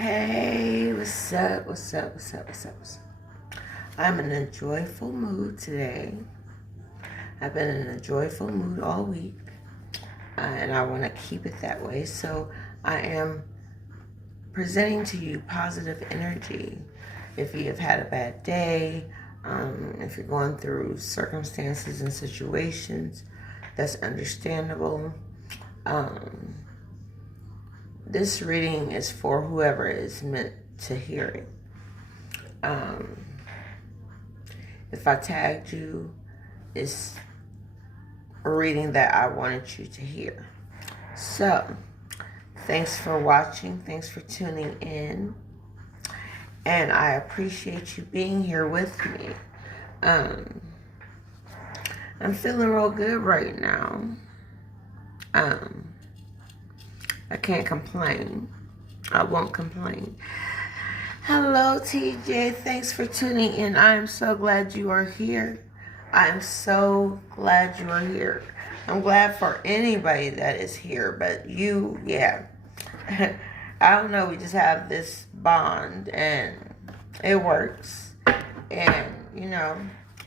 Hey, what's up? What's up? What's up? What's up? What's up? I'm in a joyful mood today. I've been in a joyful mood all week, and I want to keep it that way. So I am presenting to you positive energy. If you have had a bad day, if you're going through circumstances and situations, that's understandable. This reading is for whoever is meant to hear it. If I tagged you, it's a reading that I wanted you to hear. So, thanks for watching. Thanks for tuning in. And I appreciate you being here with me. I'm feeling real good right now. I can't complain. I won't complain. Hello, TJ. Thanks for tuning in. I am so glad you are here. I am so glad you are here. I'm glad for anybody that is here, but you, yeah. I don't know. We just have this bond, and it works. And, you know,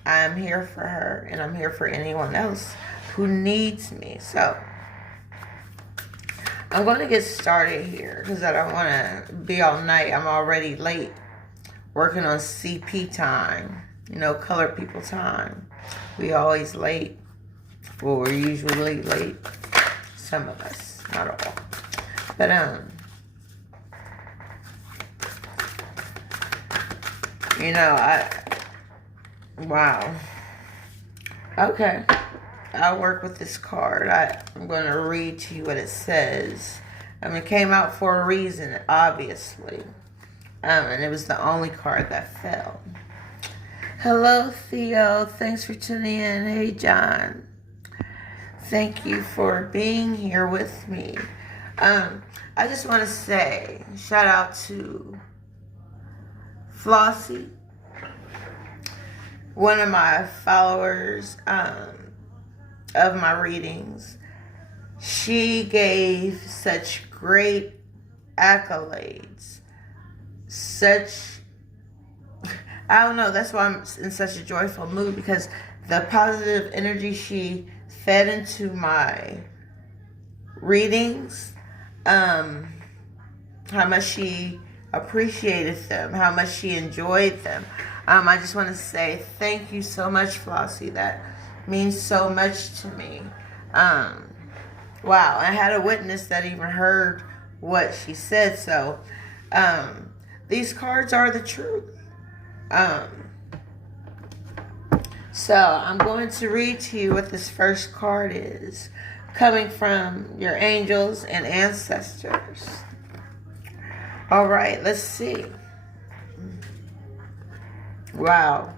I'm here for her, and I'm here for anyone else who needs me. So, I'm going to get started here because I don't want to be all night. I'm already late working on CP time, you know, colored people time. We always late. Well, we're usually late. Some of us, not all. But, you know, wow. Okay. I'll work with this card. I'm going to read to you what it says. It came out for a reason, obviously. And it was the only card that fell. Hello, Theo. Thanks for tuning in. Hey, John. Thank you for being here with me. I just want to say, shout out to Flossie, one of my followers, of my readings. She gave such great accolades. I don't know, that's why I'm in such a joyful mood, because the positive energy she fed into my readings, how much she appreciated them, how much she enjoyed them. I just want to say thank you so much, Flossie. That means so much to me. Wow, I had a witness that even heard what she said. So, these cards are the truth. So, I'm going to read to you what this first card is, coming from your angels and ancestors. All right, let's see. Wow.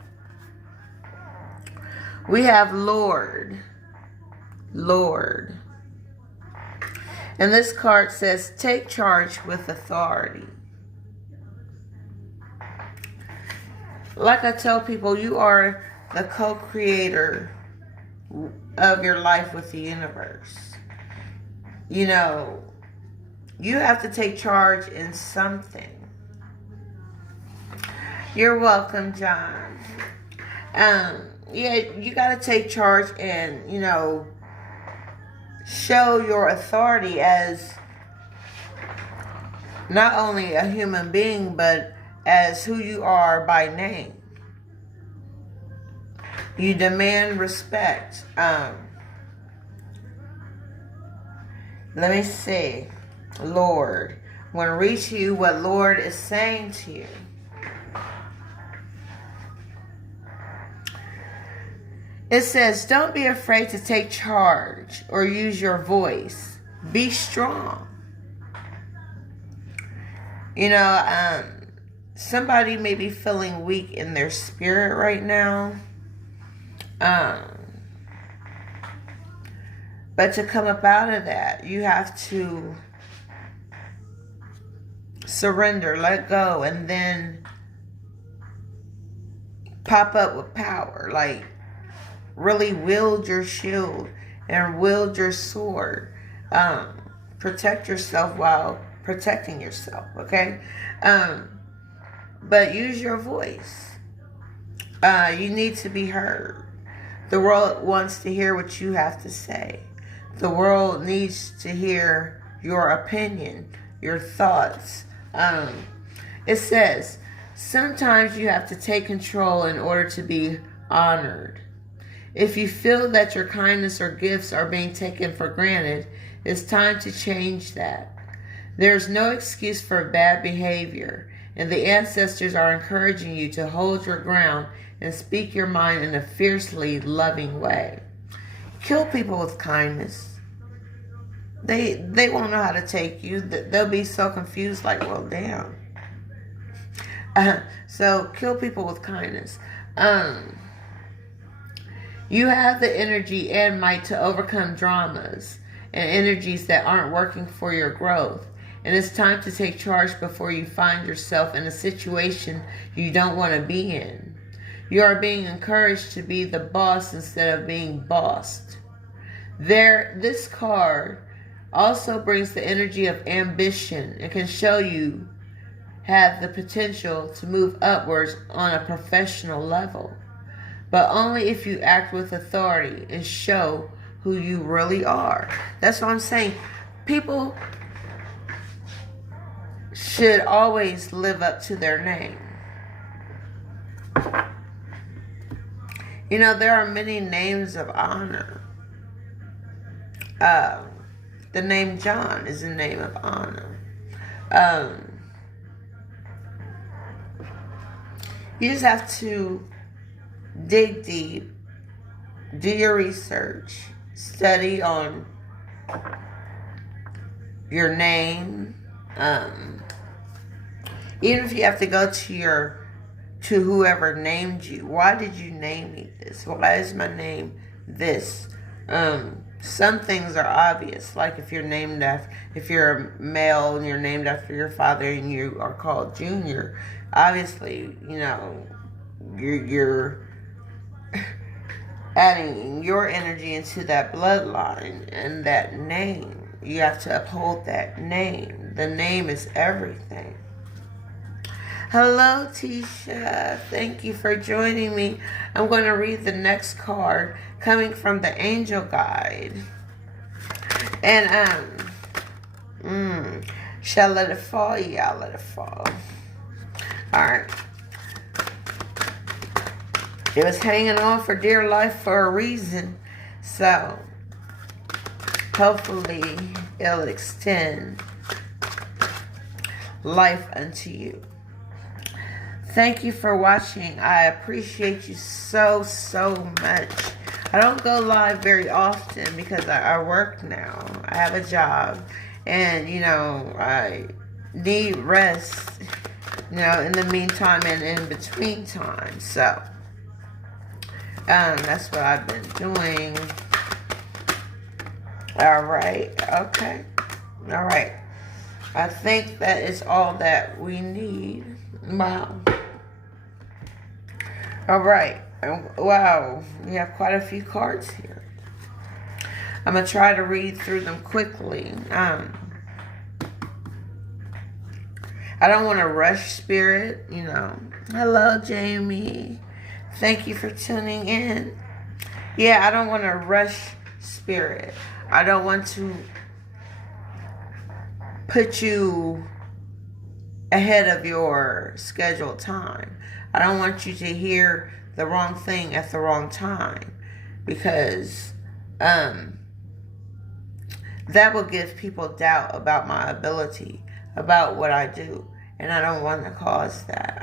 We have Lord. And this card says, take charge with authority. Like I tell people, you are the co-creator of your life with the universe. You know, you have to take charge in something. You're welcome, John. Yeah, you got to take charge and, you know, show your authority as not only a human being, but as who you are by name. You demand respect. Let me see. Lord. I'm going to read to you what Lord is saying to you. It says, don't be afraid to take charge or use your voice. Be strong. You know, somebody may be feeling weak in their spirit right now. But to come up out of that, you have to surrender, let go, and then pop up with power. Like, really wield your shield and wield your sword. Protect yourself while protecting yourself, okay? But use your voice. You need to be heard. The world wants to hear what you have to say. The world needs to hear your opinion, your thoughts. It says, sometimes you have to take control in order to be honored. If you feel that your kindness or gifts are being taken for granted, it's time to change that. There's no excuse for bad behavior, and the ancestors are encouraging you to hold your ground and speak your mind in a fiercely loving way. Kill people with kindness. They won't know how to take you. They'll be so confused, like, well, damn. So kill people with kindness. You have the energy and might to overcome dramas and energies that aren't working for your growth. And it's time to take charge before you find yourself in a situation you don't want to be in. You are being encouraged to be the boss instead of being bossed. This card also brings the energy of ambition and can show you have the potential to move upwards on a professional level. But only if you act with authority and show who you really are. That's what I'm saying. People should always live up to their name. You know, there are many names of honor. The name John is a name of honor. You just have to dig deep, do your research, study on your name. Even if you have to go to whoever named you. Why did you name me this? Why is my name this? Some things are obvious, like if you're a male and you're named after your father and you are called Junior, obviously, you know, you're adding your energy into that bloodline and that name. You have to uphold that name. The name is everything. Hello, Tisha. Thank you for joining me. I'm going to read the next card coming from the Angel Guide. And, shall I let it fall? Yeah, I'll let it fall. Alright. It was hanging on for dear life for a reason. So, hopefully, it'll extend life unto you. Thank you for watching. I appreciate you so much. I don't go live very often because I work now. I have a job. And, you know, I need rest, you know, in the meantime and in between time. So, that's what I've been doing. Alright. Okay. Alright. I think that is all that we need. Wow. Alright. Wow. We have quite a few cards here. I'm going to try to read through them quickly. I don't want to rush Spirit, you know. Hello, Jamie. Thank you for tuning in. Yeah, I don't want to rush Spirit. I don't want to put you ahead of your scheduled time. I don't want you to hear the wrong thing at the wrong time, because that will give people doubt about my ability, about what I do, and I don't want to cause that.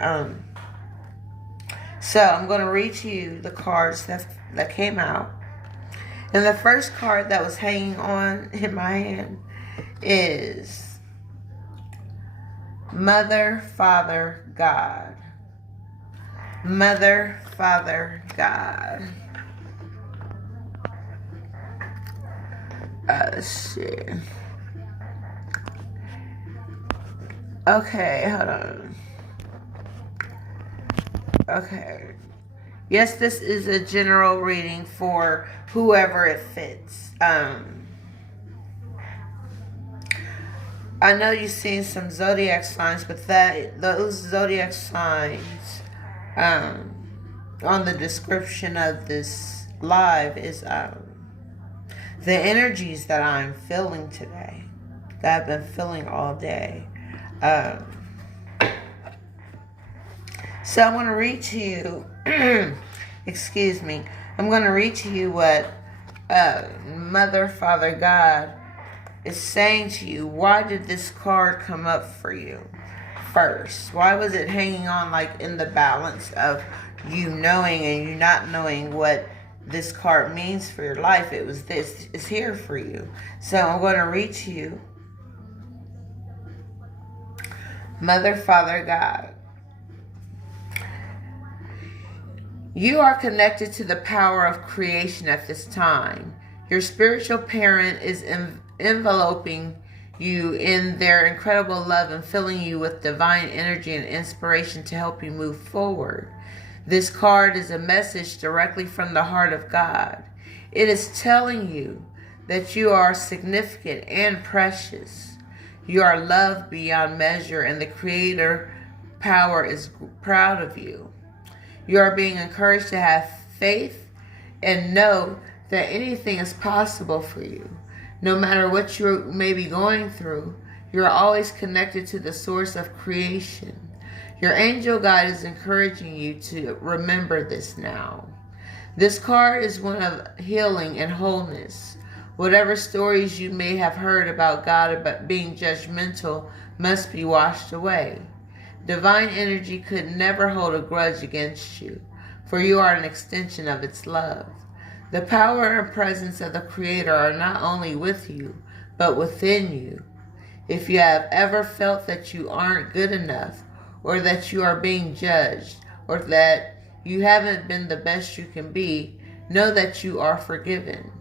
So I'm going to read to you the cards that came out. And the first card that was hanging on in my hand is Mother, Father, God. Mother, Father, God. Let's see. Okay, hold on. Okay. Yes, this is a general reading for whoever it fits. I know you've seen some zodiac signs, but those zodiac signs on the description of this live is the energies that I'm feeling today, that I've been feeling all day. So I'm going to read to you, excuse me, I'm going to read to you what Mother, Father, God is saying to you. Why did this card come up for you first? Why was it hanging on like in the balance of you knowing and you not knowing what this card means for your life? It was this is here for you. So I'm going to read to you. Mother, Father, God. You are connected to the power of creation at this time. Your spiritual parent is enveloping you in their incredible love and filling you with divine energy and inspiration to help you move forward. This card is a message directly from the heart of God. It is telling you that you are significant and precious. You are loved beyond measure, and the Creator power is proud of you. You are being encouraged to have faith and know that anything is possible for you. No matter what you may be going through, you are always connected to the source of creation. Your angel guide is encouraging you to remember this now. This card is one of healing and wholeness. Whatever stories you may have heard about God about being judgmental must be washed away. Divine energy could never hold a grudge against you, for you are an extension of its love. The power and presence of the Creator are not only with you, but within you. If you have ever felt that you aren't good enough, or that you are being judged, or that you haven't been the best you can be, know that you are forgiven.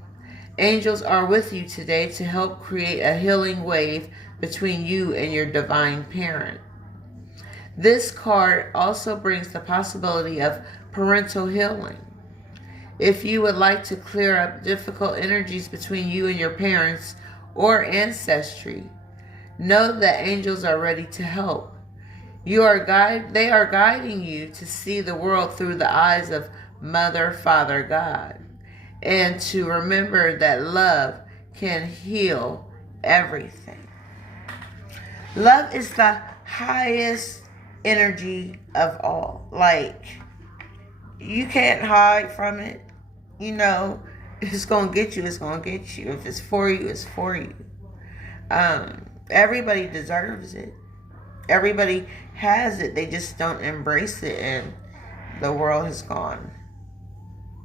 Angels are with you today to help create a healing wave between you and your divine parent. This card also brings the possibility of parental healing. If you would like to clear up difficult energies between you and your parents or ancestry, know that angels are ready to help. They are guiding you to see the world through the eyes of Mother, Father, God, and to remember that love can heal everything. Love is the highest energy of all. Like, you can't hide from it. You know, if it's going to get you, it's going to get you. If it's for you, it's for you. Everybody deserves it. Everybody has it. They just don't embrace it, and the world has gone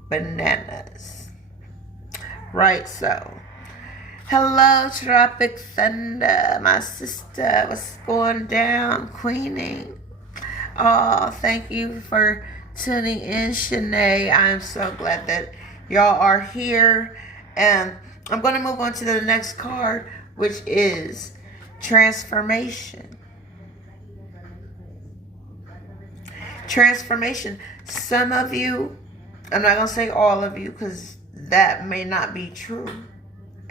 bananas. Right, so. Hello, Tropic Thunder, my sister. What's going down, Queenie? Oh, thank you for tuning in, Shanae. I am so glad that y'all are here. And I'm going to move on to the next card, which is transformation. Transformation. Some of you, I'm not going to say all of you, because that may not be true.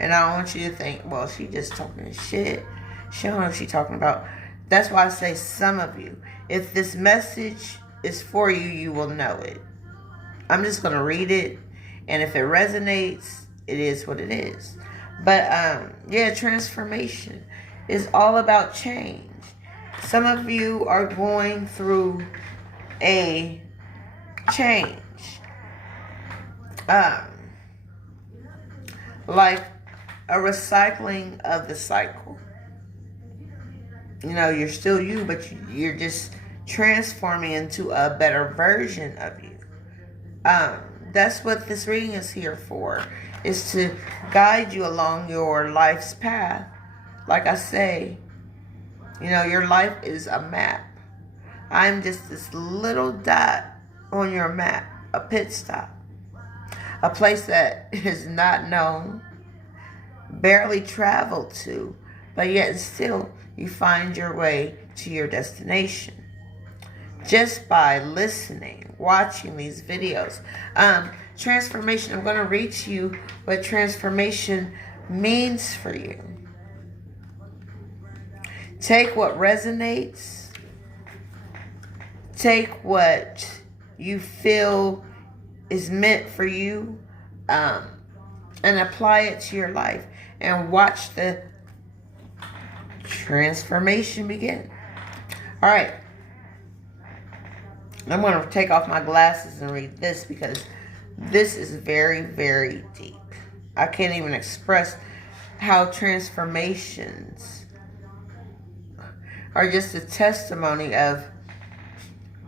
And I don't want you to think, well, she just talking shit. She don't know what she's talking about. That's why I say some of you. If this message is for you, you will know it. I'm just going to read it. And if it resonates, it is what it is. But, yeah, transformation is all about change. Some of you are going through a change. Like a recycling of the cycle. You know, you're still you, but you're just transforming into a better version of you. That's what this reading is here for, is to guide you along your life's path. Like I say, you know, your life is a map. I'm just this little dot on your map, a pit stop, a place that is not known, barely traveled to, but yet still you find your way to your destination just by listening, watching these videos. Transformation, I'm going to read to you what transformation means for you. Take what resonates. Take what you feel is meant for you, and apply it to your life. And watch the transformation begin. All right. I'm going to take off my glasses and read this because this is very, very deep. I can't even express how transformations are just a testimony of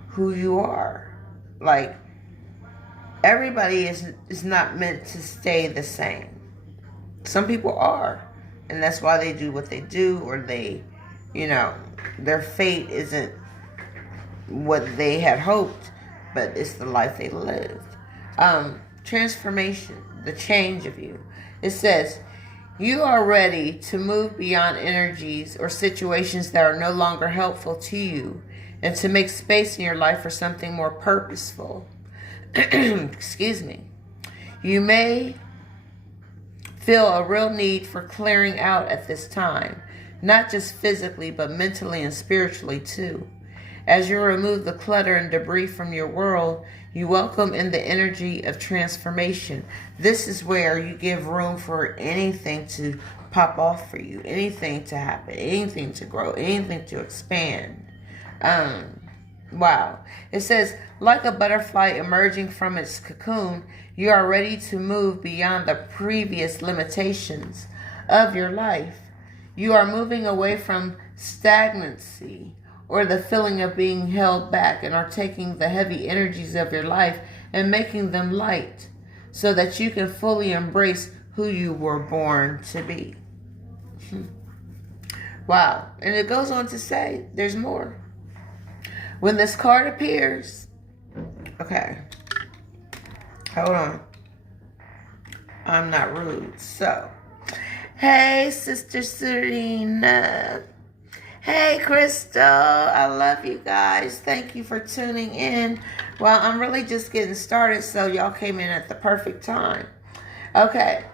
who you are. Like, everybody is not meant to stay the same. Some people are, and that's why they do what they do, or they, their fate isn't what they had hoped, but it's the life they lived. Transformation, the change of you. It says, you are ready to move beyond energies or situations that are no longer helpful to you, and to make space in your life for something more purposeful. Excuse me. You may feel a real need for clearing out at this time, not just physically, but mentally and spiritually too. As you remove the clutter and debris from your world, you welcome in the energy of transformation. This is where you give room for anything to pop off for you, anything to happen, anything to grow, anything to expand. Wow. It says, like a butterfly emerging from its cocoon, you are ready to move beyond the previous limitations of your life. You are moving away from stagnancy or the feeling of being held back, and are taking the heavy energies of your life and making them light so that you can fully embrace who you were born to be. Wow. And it goes on to say, there's more. When this card appears, okay, hold on. I'm not rude. So, hey, Sister Serena. Hey, Crystal. I love you guys. Thank you for tuning in. Well, I'm really just getting started, so y'all came in at the perfect time. Okay.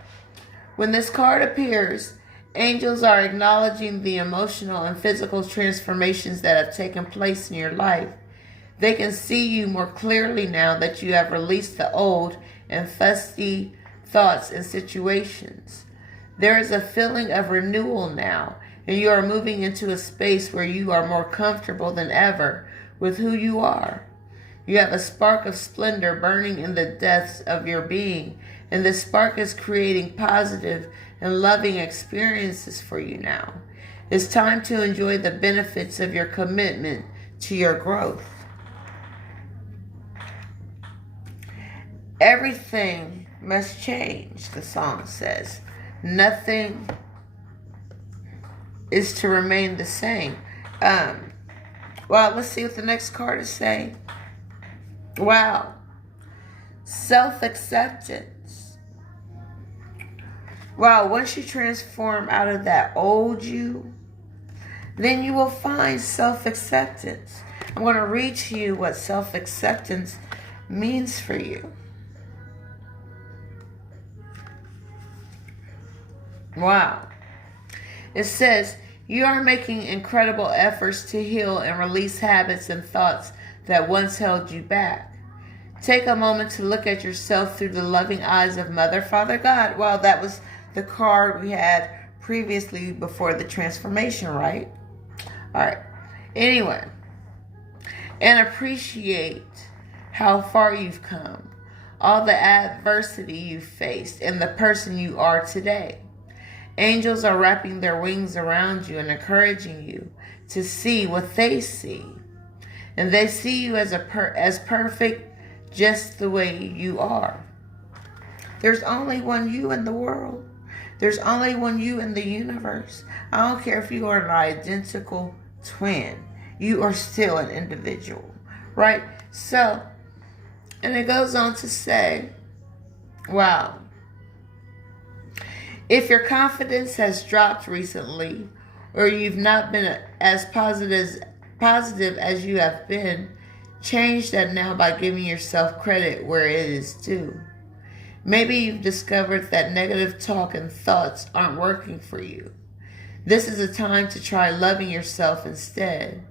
When this card appears, angels are acknowledging the emotional and physical transformations that have taken place in your life. They can see you more clearly now that you have released the old and fusty thoughts and situations. There is a feeling of renewal now, and you are moving into a space where you are more comfortable than ever with who you are. You have a spark of splendor burning in the depths of your being, and this spark is creating positive and loving experiences for you now. It's time to enjoy the benefits of your commitment to your growth. Everything must change, the song says. Nothing is to remain the same. Well, let's see what the next card is saying. Wow. Self-acceptance. Wow, once you transform out of that old you, then you will find self-acceptance. I'm going to read to you what self-acceptance means for you. Wow. It says, you are making incredible efforts to heal and release habits and thoughts that once held you back. Take a moment to look at yourself through the loving eyes of Mother, Father, God. Well, that was the card we had previously before the transformation, right? All right. Anyway, and appreciate how far you've come, all the adversity you've faced, and the person you are today. Angels are wrapping their wings around you and encouraging you to see what they see. And they see you as as perfect just the way you are. There's only one you in the world. There's only one you in the universe. I don't care if you are an identical twin. You are still an individual, right? So, and it goes on to say, wow. If your confidence has dropped recently, or you've not been as positive as you have been, change that now by giving yourself credit where it is due. Maybe you've discovered that negative talk and thoughts aren't working for you. This is a time to try loving yourself instead.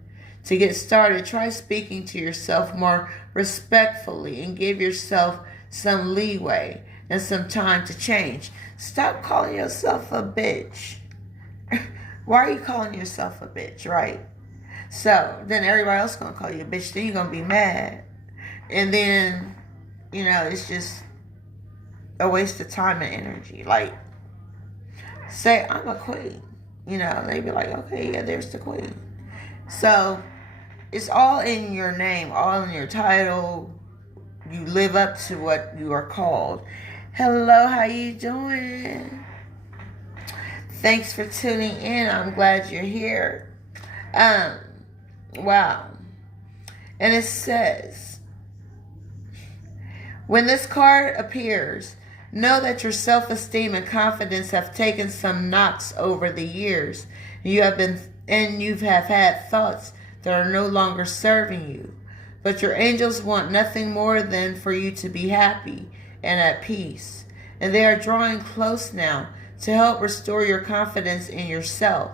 To get started, try speaking to yourself more respectfully and give yourself some leeway and some time to change. Stop calling yourself a bitch. Why are you calling yourself a bitch, right? So then everybody else is going to call you a bitch. Then you're going to be mad. And then, it's just a waste of time and energy. Like, say, I'm a queen. They be like, okay, yeah, there's the queen. So it's all in your name, all in your title. You live up to what you are called. Hello, how you doing? Thanks for tuning in. I'm glad you're here. Wow. And it says, when this card appears, know that your self-esteem and confidence have taken some knocks over the years. You have had thoughts that are no longer serving you. But your angels want nothing more than for you to be happy and at peace. And they are drawing close now to help restore your confidence in yourself.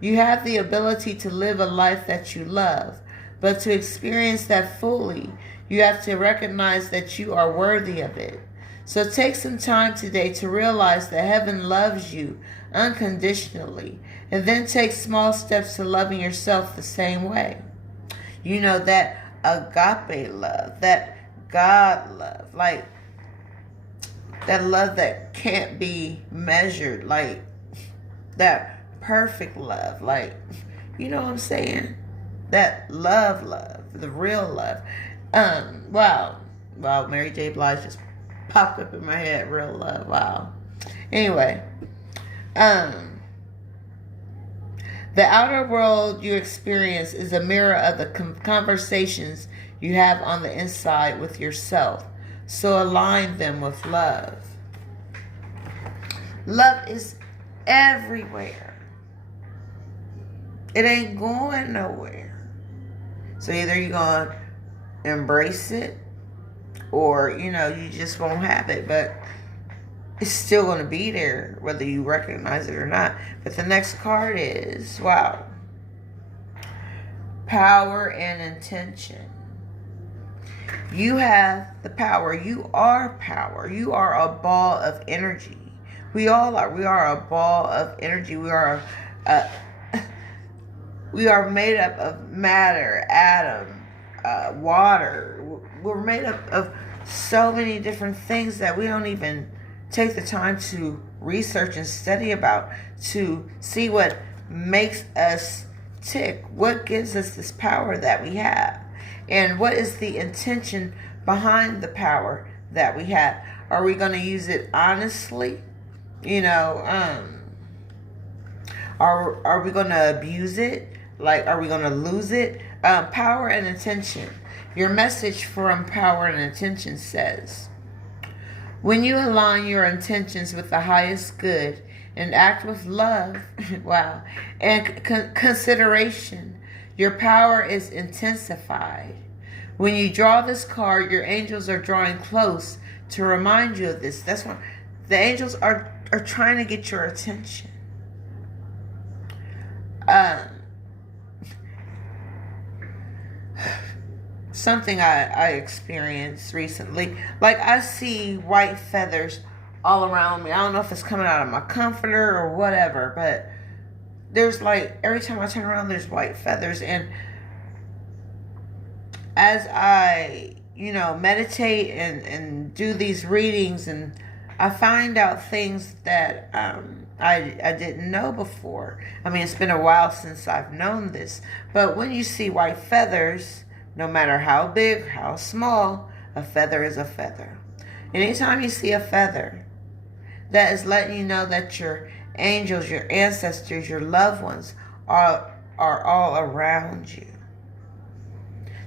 You have the ability to live a life that you love, but to experience that fully, you have to recognize that you are worthy of it. So take some time today to realize that heaven loves you unconditionally, and then take small steps to loving yourself the same way. That agape love, that God love, like that love that can't be measured, like that perfect love, like, what I'm saying? That love, the real love. Wow, Mary J. Blige just popped up in my head, real love, wow. Anyway, the outer world you experience is a mirror of the conversations you have on the inside with yourself. So align them with love. Love is everywhere. It ain't going nowhere. So either you're going to embrace it or, you just won't have it. But it's still going to be there whether you recognize it or not. But the next card is, wow, power and intention. You have the power. You are power. You are a ball of energy. We all are. We are a ball of energy. We are made up of matter, atom, water. We're made up of so many different things that we don't even take the time to research and study about, to see what makes us tick, what gives us this power that we have, and what is the intention behind the power that we have. Are we going to use it honestly? Are we going to abuse it? Like, are we going to lose it? Power and intention. Your message from power and intention says, when you align your intentions with the highest good and act with love, wow, and consideration, your power is intensified. When you draw this card, your angels are drawing close to remind you of this. That's why the angels are trying to get your attention. Something I experienced recently. Like, I see white feathers all around me. I don't know if it's coming out of my comforter or whatever, but there's like, every time I turn around, there's white feathers. And as I, meditate and do these readings, and I find out things that I didn't know before. I mean, it's been a while since I've known this. But when you see white feathers, no matter how big, how small, a feather is a feather. Anytime you see a feather, that is letting you know that your angels, your ancestors, your loved ones are all around you.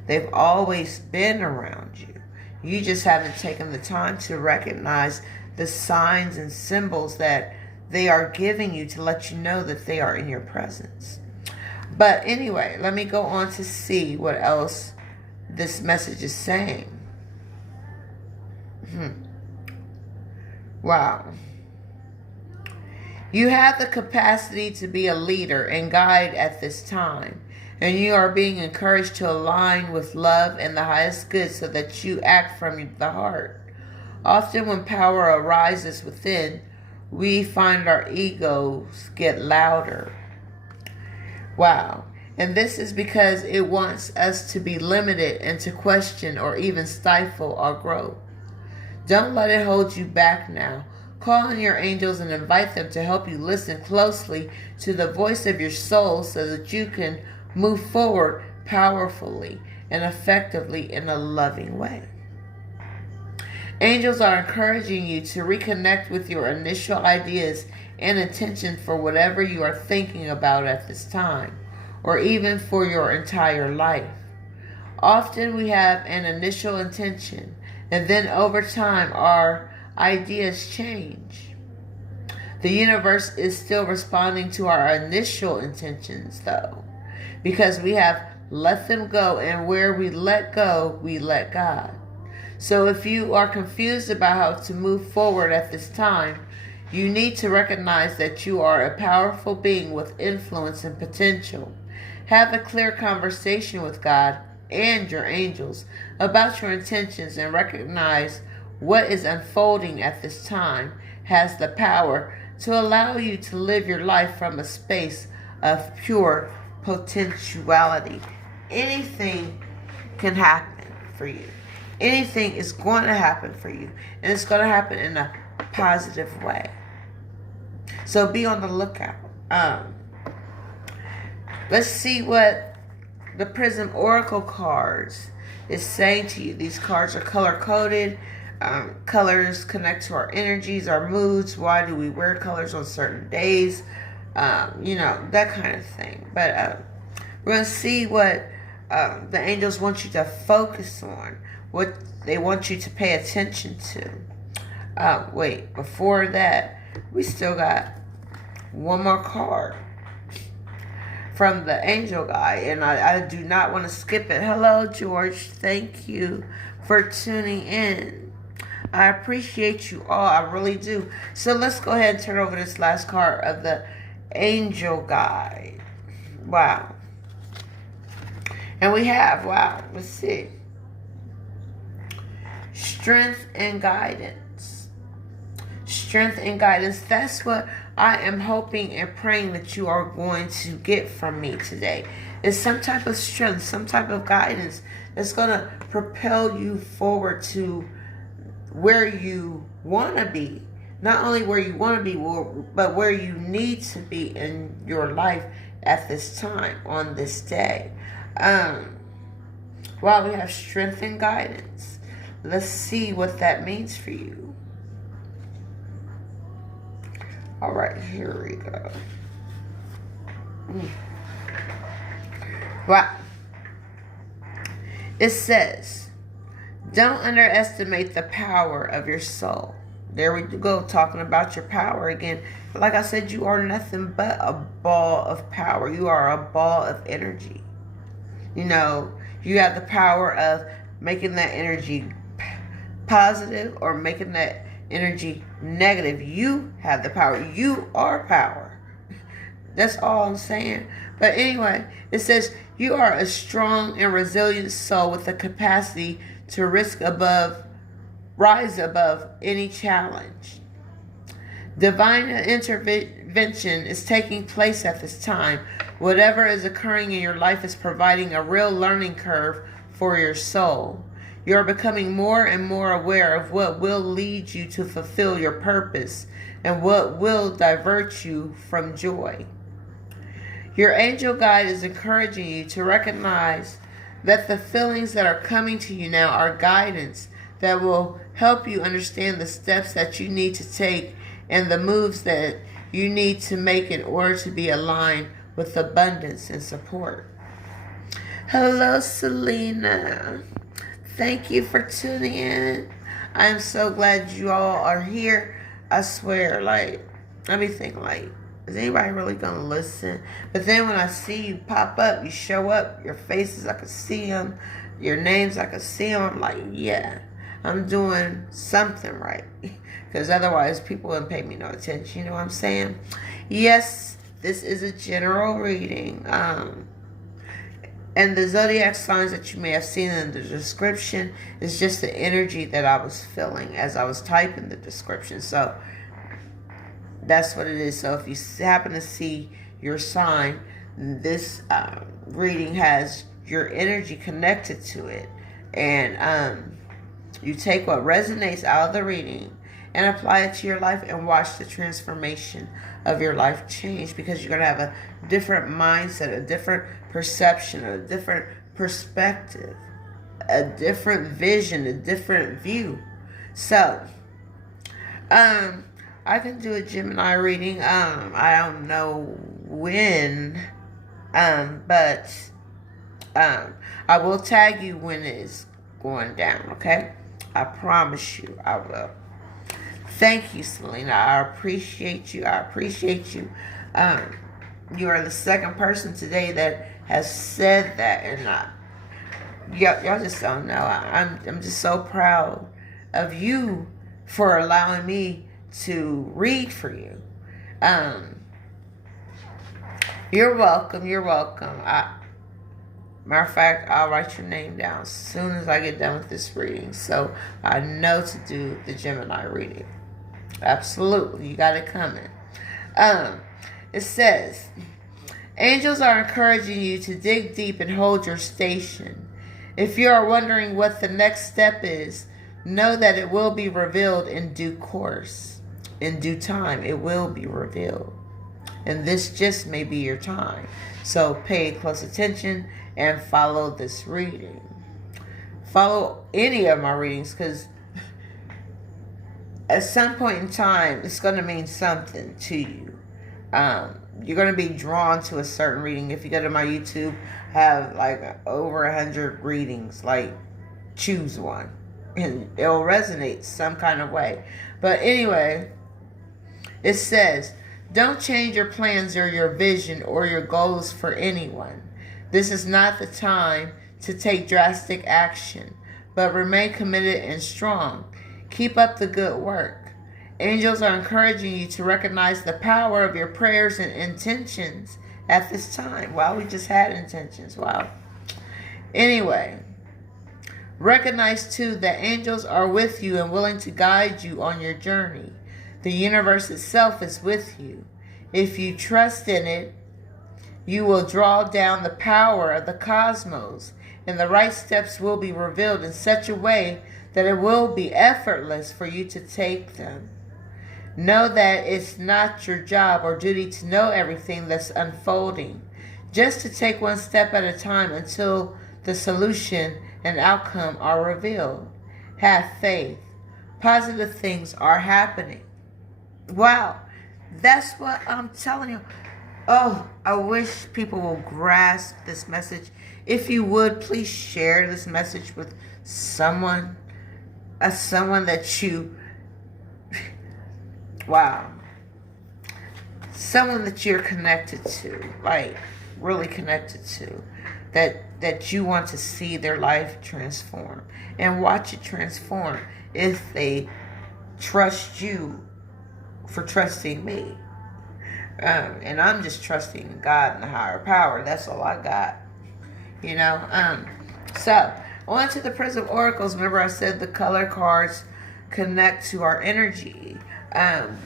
They've always been around you. You just haven't taken the time to recognize the signs and symbols that they are giving you to let you know that they are in your presence. But anyway, let me go on to see what else this message is saying. Wow. You have the capacity to be a leader and guide at this time, and you are being encouraged to align with love and the highest good so that you act from the heart. Often when power arises within, we find our egos get louder. Wow. And this is because it wants us to be limited and to question or even stifle our growth. Don't let it hold you back now. Call on your angels and invite them to help you listen closely to the voice of your soul so that you can move forward powerfully and effectively in a loving way. Angels are encouraging you to reconnect with your initial ideas and intention for whatever you are thinking about at this time, or even for your entire life. Often we have an initial intention, and then over time our ideas change. The universe is still responding to our initial intentions, though, because we have let them go, and where we let go, we let God. So if you are confused about how to move forward at this time, you need to recognize that you are a powerful being with influence and potential. Have a clear conversation with God and your angels about your intentions and recognize what is unfolding at this time has the power to allow you to live your life from a space of pure potentiality. Anything can happen for you. Anything is going to happen for you, and it's going to happen in a positive way. So be on the lookout. Let's see what the Prism Oracle cards is saying to you. These cards are color-coded. Colors connect to our energies, our moods. Why do we wear colors on certain days? That kind of thing. But we're going to see what the angels want you to focus on, what they want you to pay attention to. Wait, before that, we still got one more card from the angel guy, and I do not want to skip it. Hello, George. Thank you for tuning in. I appreciate you all. I really do. So let's go ahead and turn over this last card of the angel guide. Wow. And we have, let's see. Strength and guidance. Strength and guidance. That's what I am hoping and praying that you are going to get from me today. Is some type of strength, some type of guidance that's going to propel you forward to where you want to be. Not only where you want to be, but where you need to be in your life at this time, on this day. We have strength and guidance. Let's see what that means for you. All right, here we go. Wow. It says, don't underestimate the power of your soul. There we go, talking about your power again. Like I said, you are nothing but a ball of power. You are a ball of energy. You have the power of making that energy positive or making that energy negative. You have the power. You are power. That's all I'm saying. But anyway, it says you are a strong and resilient soul with the capacity to rise above any challenge. Divine intervention is taking place at this time. Whatever is occurring in your life is providing a real learning curve for your soul. You are becoming more and more aware of what will lead you to fulfill your purpose and what will divert you from joy. Your angel guide is encouraging you to recognize that the feelings that are coming to you now are guidance that will help you understand the steps that you need to take and the moves that you need to make in order to be aligned with abundance and support. Hello, Selena. Thank you for tuning in. I'm so glad you all are here. I swear, I be thinking, is anybody really going to listen? But then when I see you pop up, you show up, your faces, I can see them, your names, I can see them. I'm like, yeah, I'm doing something right. Because otherwise people wouldn't pay me no attention. You know what I'm saying? Yes, this is a general reading. And the zodiac signs that you may have seen in the description is just the energy that I was feeling as I was typing the description. So that's what it is. So if you happen to see your sign, this reading has your energy connected to it. And you take what resonates out of the reading and apply it to your life and watch the transformation of your life change, because you're going to have a different mindset, a different perception, a different perspective, a different vision, a different view. So, I can do a Gemini reading. I don't know when, but I will tag you when it's going down, okay? I promise you I will. Thank you, Selena. I appreciate you. I appreciate you. You are the second person today that has said that, and y'all just don't know. I'm just so proud of you for allowing me to read for you. You're welcome. You're welcome. Matter of fact, I'll write your name down as soon as I get done with this reading, so I know to do the Gemini reading. Absolutely, you got it coming. It says, angels are encouraging you to dig deep and hold your station. If you are wondering what the next step is, know that it will be revealed in due course. In due time, it will be revealed. And this just may be your time. So pay close attention and follow this reading. Follow any of my readings, because at some point in time, it's going to mean something to you. You're going to be drawn to a certain reading. If you go to my YouTube, I have like over 100 readings. Like, choose one, and it'll resonate some kind of way. But anyway, it says, don't change your plans or your vision or your goals for anyone. This is not the time to take drastic action, but remain committed and strong. Keep up the good work. Angels are encouraging you to recognize the power of your prayers and intentions at this time. Wow, we just had intentions. Wow. Anyway, recognize too that angels are with you and willing to guide you on your journey. The universe itself is with you. If you trust in it, you will draw down the power of the cosmos, and the right steps will be revealed in such a way that it will be effortless for you to take them. Know that it's not your job or duty to know everything that's unfolding, just to take one step at a time until the solution and outcome are revealed. Have faith. Positive things are happening. Wow, that's what I'm telling you. Oh, I wish people will grasp this message. If you would, please share this message with someone that you, wow, someone that you're connected to, like really connected to, that you want to see their life transform and watch it transform if they trust you for trusting me. And I'm just trusting God and the higher power. That's all I got. You know? So, on to the Prism Oracles. Remember I said the color cards connect to our energy.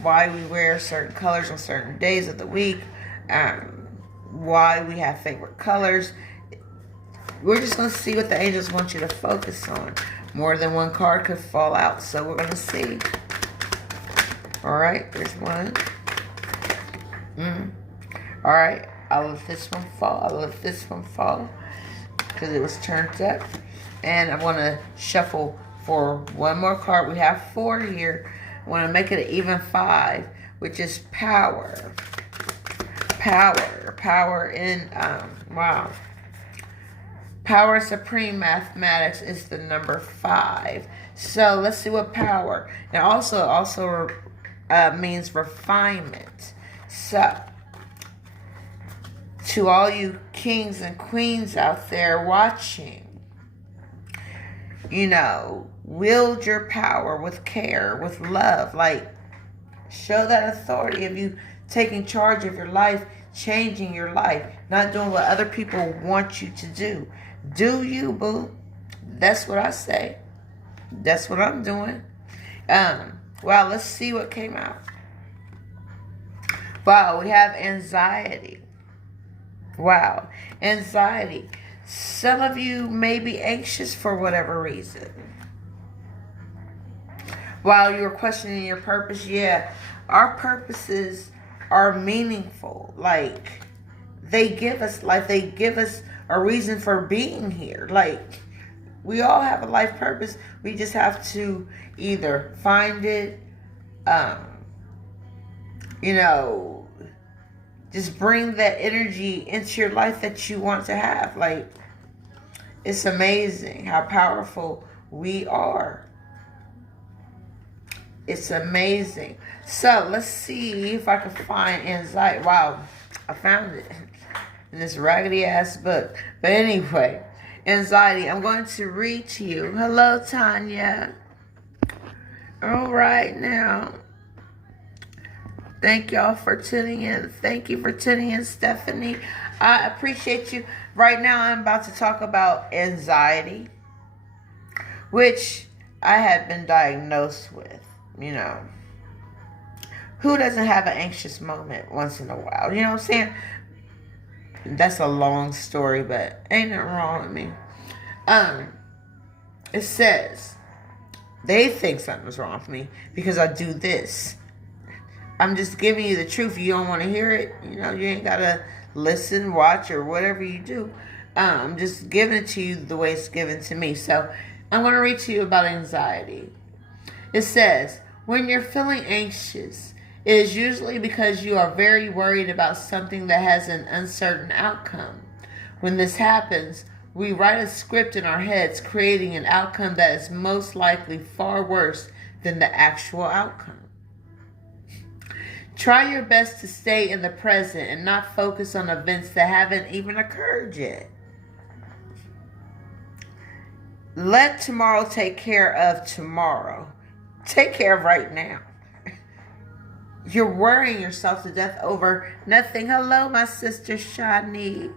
Why we wear certain colors on certain days of the week. Why we have favorite colors. We're just going to see what the angels want you to focus on. More than one card could fall out. So, we're going to see. Alright, there's one. Alright, I'll let this one fall. I'll let this one fall because it was turned up. And I want to shuffle for one more card. We have 4 here. I want to make it an even 5, which is power. Power in, wow. Power supreme mathematics is the number 5. So let's see what power. And also means refinement. So, to all you kings and queens out there watching, Wield your power with care, with love. Like, show that authority of you taking charge of your life, changing your life, not doing what other people want you to do. Do you, boo. That's what I say. That's what I'm doing. Well, let's see what came out. Wow, we have anxiety. Wow, anxiety. Some of you may be anxious for whatever reason. While you're questioning your purpose, yeah, our purposes are meaningful. Like, they give us life. They give us a reason for being here. Like, we all have a life purpose. We just have to either find it, just bring that energy into your life that you want to have. Like, it's amazing how powerful we are. It's amazing. So let's see if I can find anxiety. Wow, I found it in this raggedy ass book. But anyway, anxiety. I'm going to read to you. Hello, Tanya. All right now. Thank y'all for tuning in. Thank you for tuning in, Stephanie. I appreciate you. Right now, I'm about to talk about anxiety, which I have been diagnosed with. Who doesn't have an anxious moment once in a while? You know what I'm saying? That's a long story, but ain't nothing wrong with me. It says, they think something's wrong with me because I do this. I'm just giving you the truth. You don't want to hear it. You ain't got to listen, watch, or whatever you do. I'm just giving it to you the way it's given to me. So I'm going to read to you about anxiety. It says, when you're feeling anxious, it is usually because you are very worried about something that has an uncertain outcome. When this happens, we write a script in our heads, creating an outcome that is most likely far worse than the actual outcome. Try your best to stay in the present and not focus on events that haven't even occurred yet. Let tomorrow take care of tomorrow. Take care of right now. You're worrying yourself to death over nothing. Hello, my sister Shanita.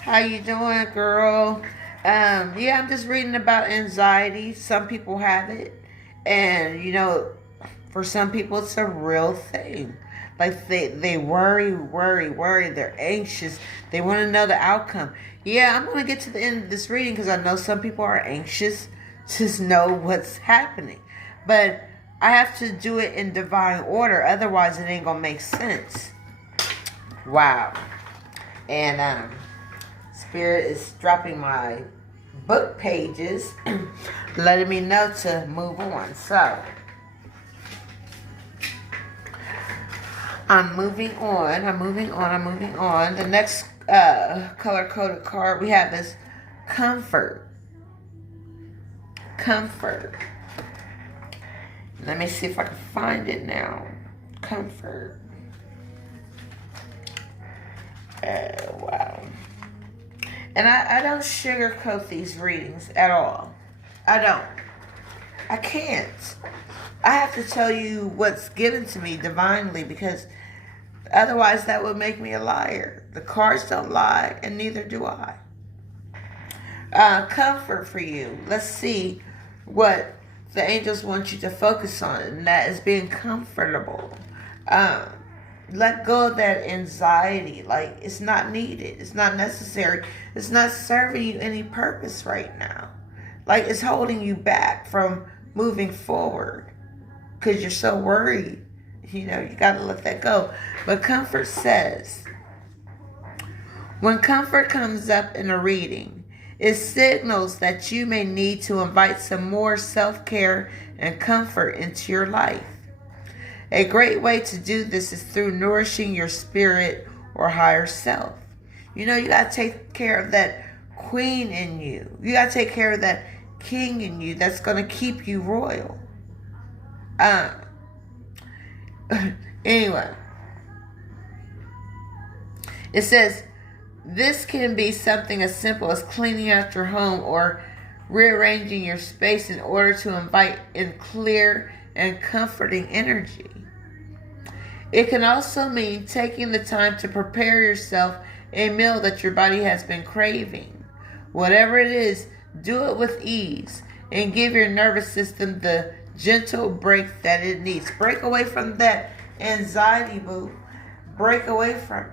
How you doing, girl? I'm just reading about anxiety. Some people have it. And, for some people, it's a real thing. Like, they worry. They're anxious. They want to know the outcome. Yeah, I'm going to get to the end of this reading because I know some people are anxious to know what's happening. But I have to do it in divine order. Otherwise, it ain't going to make sense. Wow. And Spirit is dropping my book pages, letting me know to move on. So, I'm moving on. The next color-coded card we have is comfort. Let me see if I can find it now. Comfort. Wow. And I don't sugarcoat these readings at all. I don't. I can't. I have to tell you what's given to me divinely because otherwise that would make me a liar. The cards don't lie and neither do I. Comfort for you. Let's see what the angels want you to focus on, and that is being comfortable. Let go of that anxiety. Like, it's not needed. It's not necessary. It's not serving you any purpose right now. Like, it's holding you back from moving forward because you're so worried. You got to let that go. But comfort says, when comfort comes up in a reading, it signals that you may need to invite some more self-care and comfort into your life. A great way to do this is through nourishing your spirit or higher self. You got to take care of that queen in you. You got to take care of that king in you that's going to keep you royal. Anyway, it says, This can be something as simple as cleaning out your home or rearranging your space in order to invite in clear and comforting energy. It can also mean taking the time to prepare yourself a meal that your body has been craving. Whatever it is, do it with ease and give your nervous system the gentle break that it needs. Break away from that anxiety, boo. Break away from it.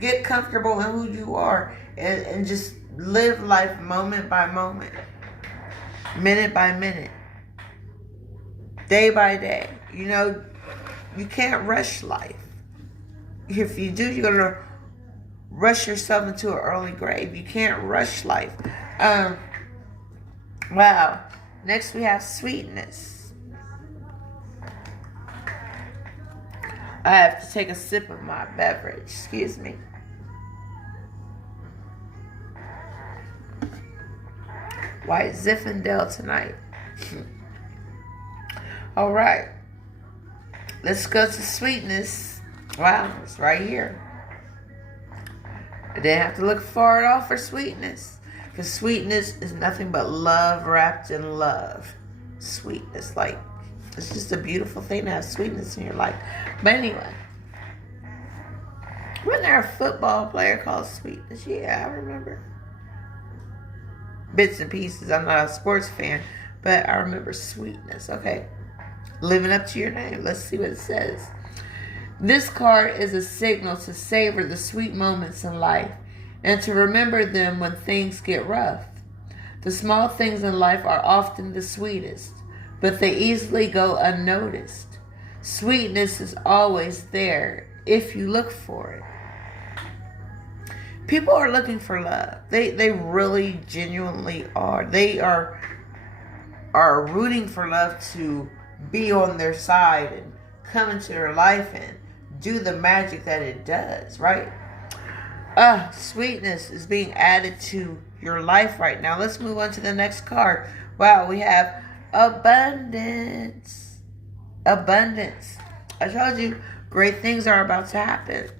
Get comfortable in who you are and just live life moment by moment, minute by minute, day by day. You know, you can't rush life. If you do, you're going to rush yourself into an early grave. You can't rush life. Wow. Next we have sweetness. I have to take a sip of my beverage. Excuse me. White Zinfandel tonight. All right. Let's go to sweetness. Wow, it's right here. I didn't have to look far at all for sweetness. Because sweetness is nothing but love wrapped in love. Sweetness, like, it's just a beautiful thing to have sweetness in your life. But anyway, wasn't there a football player called Sweetness? Yeah, I remember. Bits and pieces. I'm not a sports fan, but I remember Sweetness. Okay. Living up to your name. Let's see what it says. This card is a signal to savor the sweet moments in life and to remember them when things get rough. The small things in life are often the sweetest, but they easily go unnoticed. Sweetness is always there if you look for it. People are looking for love. They really genuinely are. They are rooting for love to be on their side and come into their life and do the magic that it does, right? Sweetness is being added to your life right now. Let's move on to the next card. Wow, we have abundance. Abundance. I told you, great things are about to happen.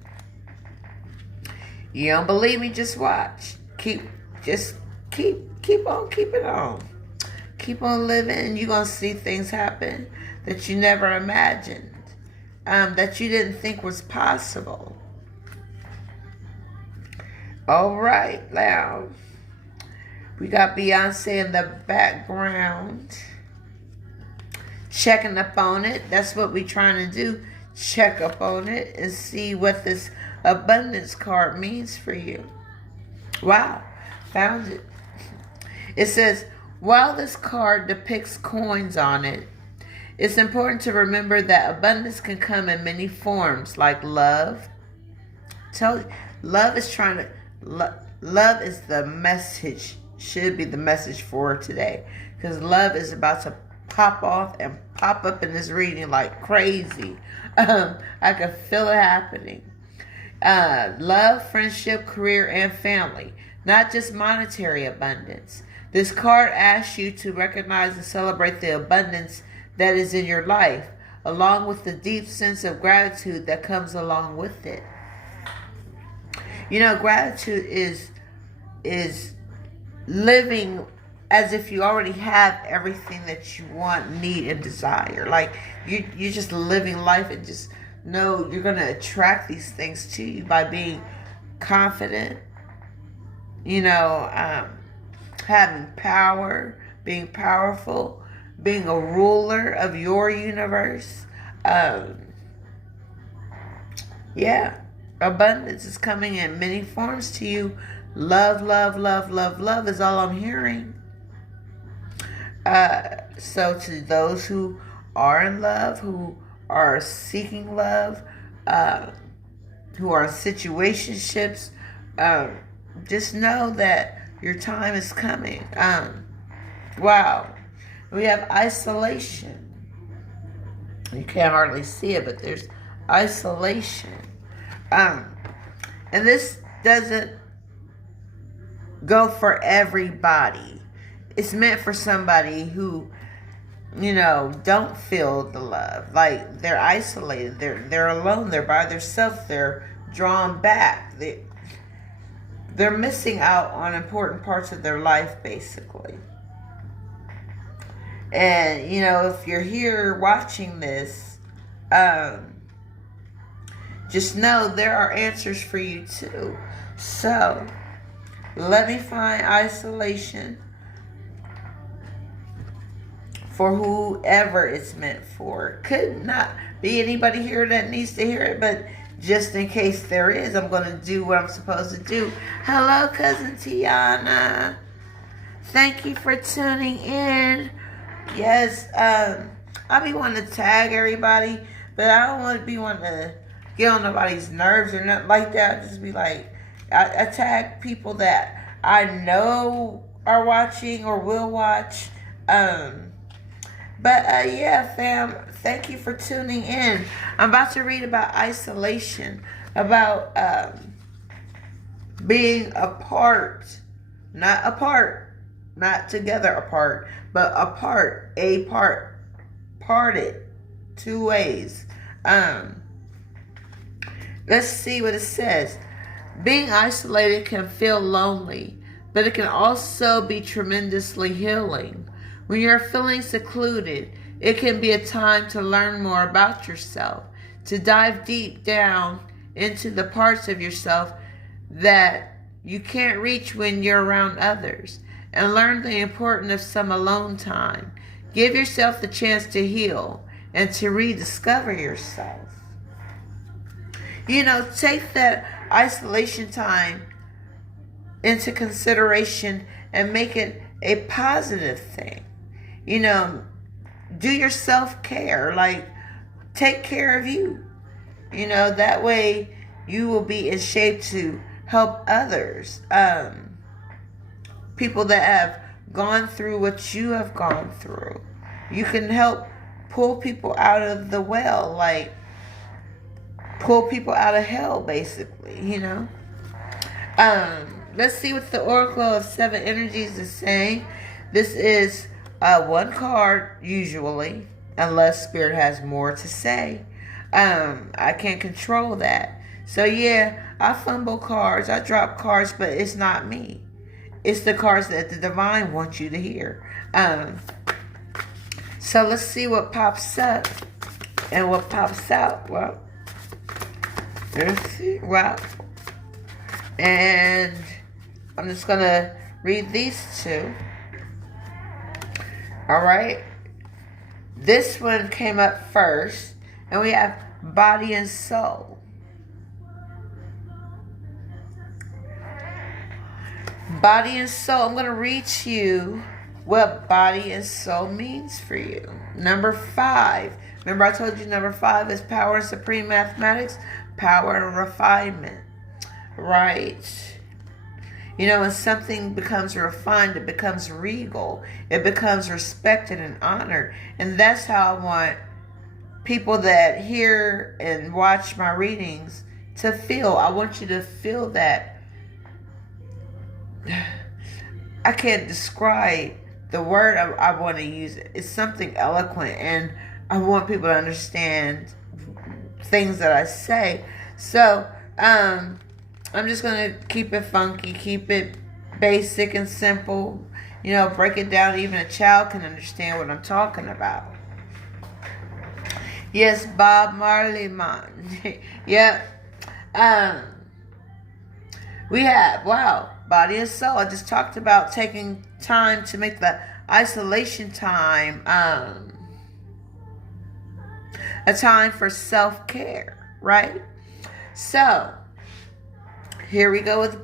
You don't believe me? Just watch. Keep on keeping on. Keep on living, and you're gonna see things happen that you never imagined, that you didn't think was possible. All right, now we got Beyonce in the background, checking up on it. That's what we're trying to do. Check up on it and see what this abundance card means for you. Wow, found it. It says, while this card depicts coins on it, it's important to remember that abundance can come in many forms, like love. Love is the message, should be the message for today, because love is about to pop off and pop up in this reading like crazy. I can feel it happening. Love, friendship, career, and family, not just monetary abundance. This card asks you to recognize and celebrate the abundance that is in your life, along with the deep sense of gratitude that comes along with it. You know, gratitude is living as if you already have everything that you want, need, and desire. Like you're just living life and just know you're going to attract these things to you by being confident, you know, having power, being powerful, being a ruler of your universe. Abundance is coming in many forms to you. Love, love, love, love, love is all I'm hearing. So to those who are in love, who are seeking love, who are in situationships, just know that your time is coming. Wow. We have isolation. You can't hardly see it, but there's isolation. And this doesn't go for everybody. It's meant for somebody who, you know, don't feel the love. Like they're isolated. They're alone. They're by themselves. They're drawn back. they're missing out on important parts of their life, basically. And, you know, if you're here watching this, just know there are answers for you too. So, let me find isolation for whoever it's meant for. Could not be anybody here that needs to hear it, but just in case there is, I'm going to do what I'm supposed to do. Hello, Cousin Tiana. Thank you for tuning in. Yes, I be wanting to tag everybody, but I don't want to be wanting to get on nobody's nerves or nothing like that. I just be like, I tag people that I know are watching or will watch. Yeah, fam, thank you for tuning in. I'm about to read about isolation, about being apart, not together apart, but apart, parted, two ways. Let's see what it says. Being isolated can feel lonely, but it can also be tremendously healing. When you're feeling secluded, it can be a time to learn more about yourself, to dive deep down into the parts of yourself that you can't reach when you're around others, and learn the importance of some alone time. Give yourself the chance to heal and to rediscover yourself. You know, take that isolation time into consideration and make it a positive thing. You know, do your self-care. Like, take care of you. You know, that way you will be in shape to help others. People that have gone through what you have gone through. You can help pull people out of the well. Like, pull people out of hell, basically, you know. Let's see what the Oracle of Seven Energies is saying. This is one card, usually, unless Spirit has more to say. I can't control that. So, yeah, I fumble cards, I drop cards, but it's not me. It's the cards that the Divine wants you to hear. So, let's see what pops up and what pops out. Well, let's see. Wow. And I'm just going to read these two. All right. This one came up first. And we have body and soul. Body and soul. I'm going to read to you what body and soul means for you. Number 5. Remember I told you number 5 is power and supreme mathematics. Power and refinement. Right. You know, when something becomes refined, it becomes regal. It becomes respected and honored. And that's how I want people that hear and watch my readings to feel. I want you to feel that. I can't describe the word I want to use. It's something eloquent, and I want people to understand things that I say. So, I'm just going to keep it funky, keep it basic and simple. You know, break it down. Even a child can understand what I'm talking about. Yes, Bob Marley, man. Yep. We have, wow, body and soul. I just talked about taking time to make the isolation time a time for self-care, right? So, here we go with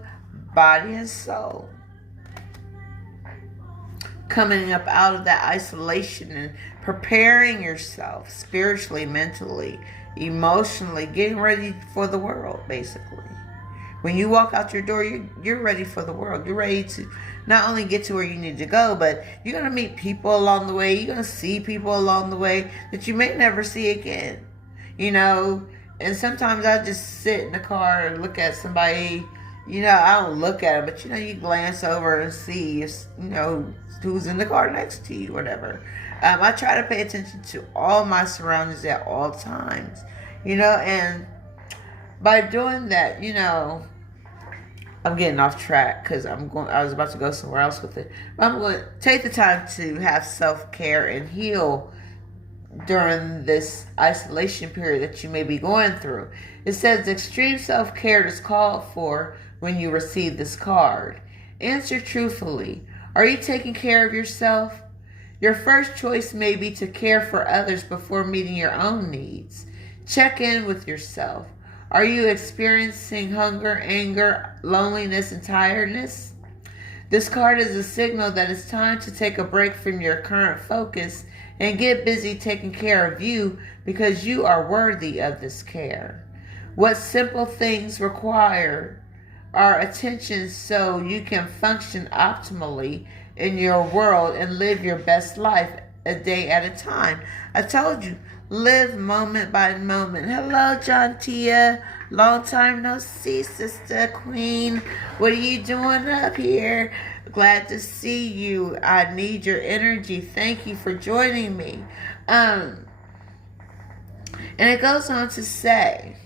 body and soul. Coming up out of that isolation and preparing yourself spiritually, mentally, emotionally, getting ready for the world, basically. When you walk out your door, you're ready for the world. You're ready to not only get to where you need to go, but you're going to meet people along the way. You're going to see people along the way that you may never see again. You know, and sometimes I just sit in the car and look at somebody. You know, I don't look at them, but, you know, you glance over and see, if, you know, who's in the car next to you, whatever. I try to pay attention to all my surroundings at all times. You know, and by doing that, you know, I'm getting off track because I was about to go somewhere else with it. But I'm going to take the time to have self-care and heal during this isolation period that you may be going through. It says extreme self-care is called for when you receive this card. Answer truthfully. Are you taking care of yourself? Your first choice may be to care for others before meeting your own needs. Check in with yourself. Are you experiencing hunger, anger, loneliness, and tiredness? This card is a signal that it's time to take a break from your current focus and get busy taking care of you because you are worthy of this care. What simple things require our attention so you can function optimally in your world and live your best life a day at a time. I told you, live moment by moment. Hello, John Tia. Long time no see, sister queen. What are you doing up here? Glad to see you. I need your energy. Thank you for joining me. And it goes on to say,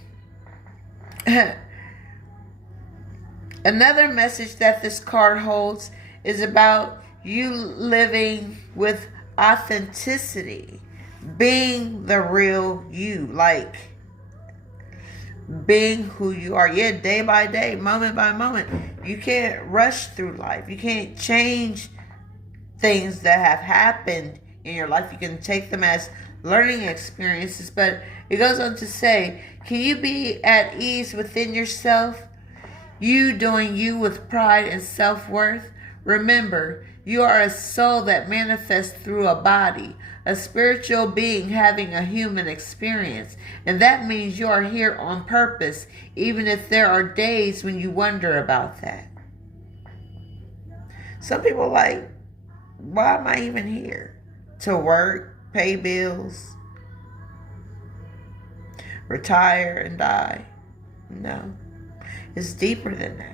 another message that this card holds is about you living with authenticity, being the real you, like being who you are. Yeah, day by day, moment by moment. You can't rush through life. You can't change things that have happened in your life. You can take them as learning experiences, but it goes on to say, can you be at ease within yourself? You doing you with pride and self-worth? Remember, you are a soul that manifests through a body, a spiritual being having a human experience. And that means you are here on purpose, even if there are days when you wonder about that. Some people are like, why am I even here? To work, pay bills, retire and die? No, it's deeper than that.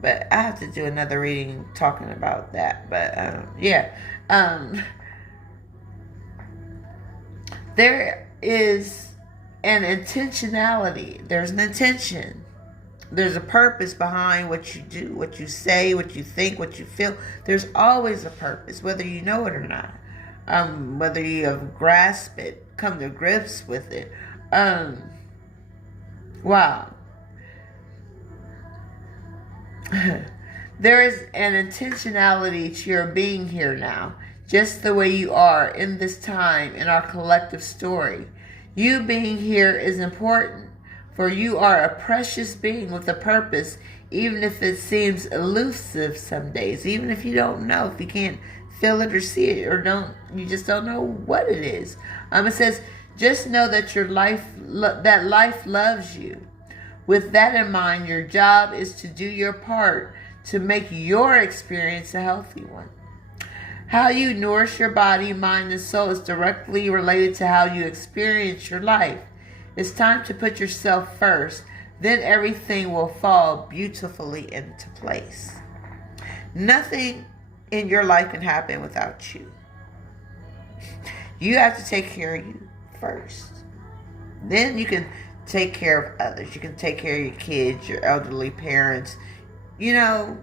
But I have to do another reading talking about that. But there is an intentionality. There's an intention. There's a purpose behind what you do, what you say, what you think, what you feel. There's always a purpose, whether you know it or not. Whether you have grasped it, come to grips with it. Wow. There is an intentionality to your being here now, just the way you are in this time in our collective story. You being here is important, for you are a precious being with a purpose, even if it seems elusive some days, even if you don't know, if you can't feel it or see it, or you just don't know what it is. It says, just know that life loves you. With that in mind, your job is to do your part to make your experience a healthy one. How you nourish your body, mind, and soul is directly related to how you experience your life. It's time to put yourself first. Then everything will fall beautifully into place. Nothing in your life can happen without you. You have to take care of you first. Then you can take care of others. You can take care of your kids, your elderly parents. Because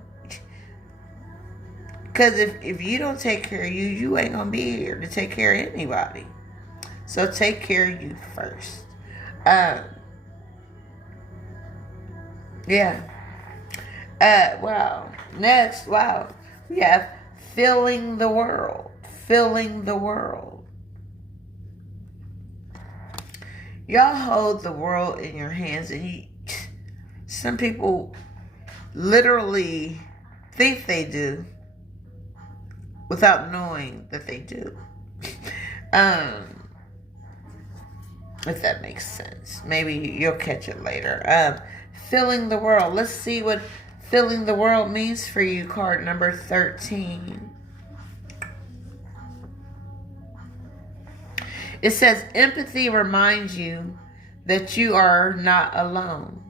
if you don't take care of you, you ain't going to be here to take care of anybody. So take care of you first. Wow. Next, wow. We have filling the world. Filling the world. Y'all hold the world in your hands, and some people literally think they do without knowing that they do. If that makes sense. Maybe you'll catch it later. Filling the world. Let's see what filling the world means for you. Card number 13. It says, empathy reminds you that you are not alone.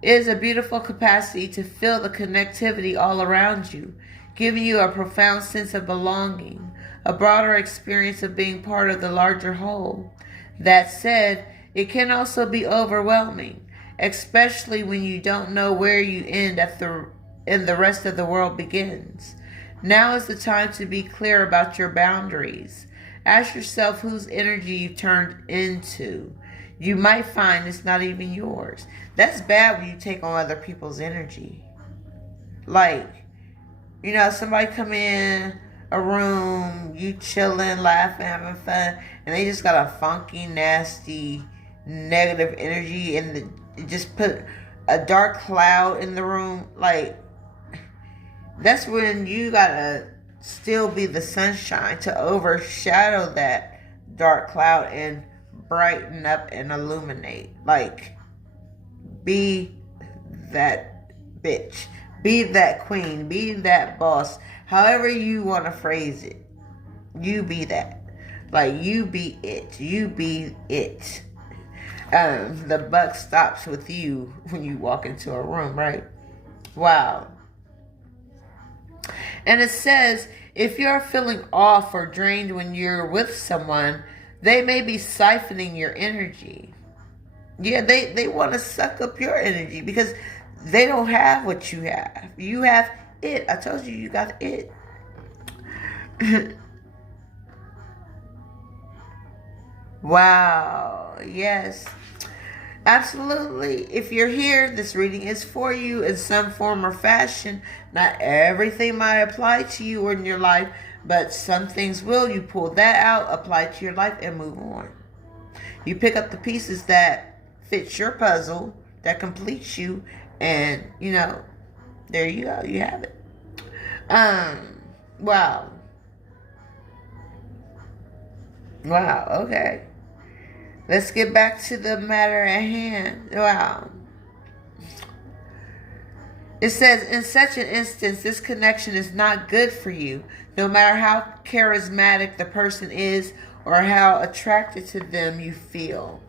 It is a beautiful capacity to feel the connectivity all around you, giving you a profound sense of belonging, a broader experience of being part of the larger whole. That said, it can also be overwhelming, especially when you don't know where you end and the rest of the world begins. Now is the time to be clear about your boundaries. Ask yourself whose energy you've turned into. You might find it's not even yours. That's bad when you take on other people's energy. Like, somebody come in a room, you chilling, laughing, having fun, and they just got a funky, nasty, negative energy, and just put a dark cloud in the room. Like, that's when you gotta still be the sunshine to overshadow that dark cloud and brighten up and illuminate. Like, be that bitch. Be that queen. Be that boss. However you want to phrase it. You be that. Like, you be it. You be it. The buck stops with you when you walk into a room, right? Wow. And it says, if you're feeling off or drained when you're with someone, they may be siphoning your energy. Yeah, they want to suck up your energy because they don't have what you have. You have it. I told you, you got it. Wow. Yes. Absolutely. If you're here, this reading is for you in some form or fashion. Not everything might apply to you or in your life, but some things will. You pull that out, apply it to your life, and move on. You pick up the pieces that fit your puzzle, that completes you, and, there you go. You have it. Wow. Wow, okay. Let's get back to the matter at hand. Wow. It says, in such an instance, this connection is not good for you, no matter how charismatic the person is or how attracted to them you feel.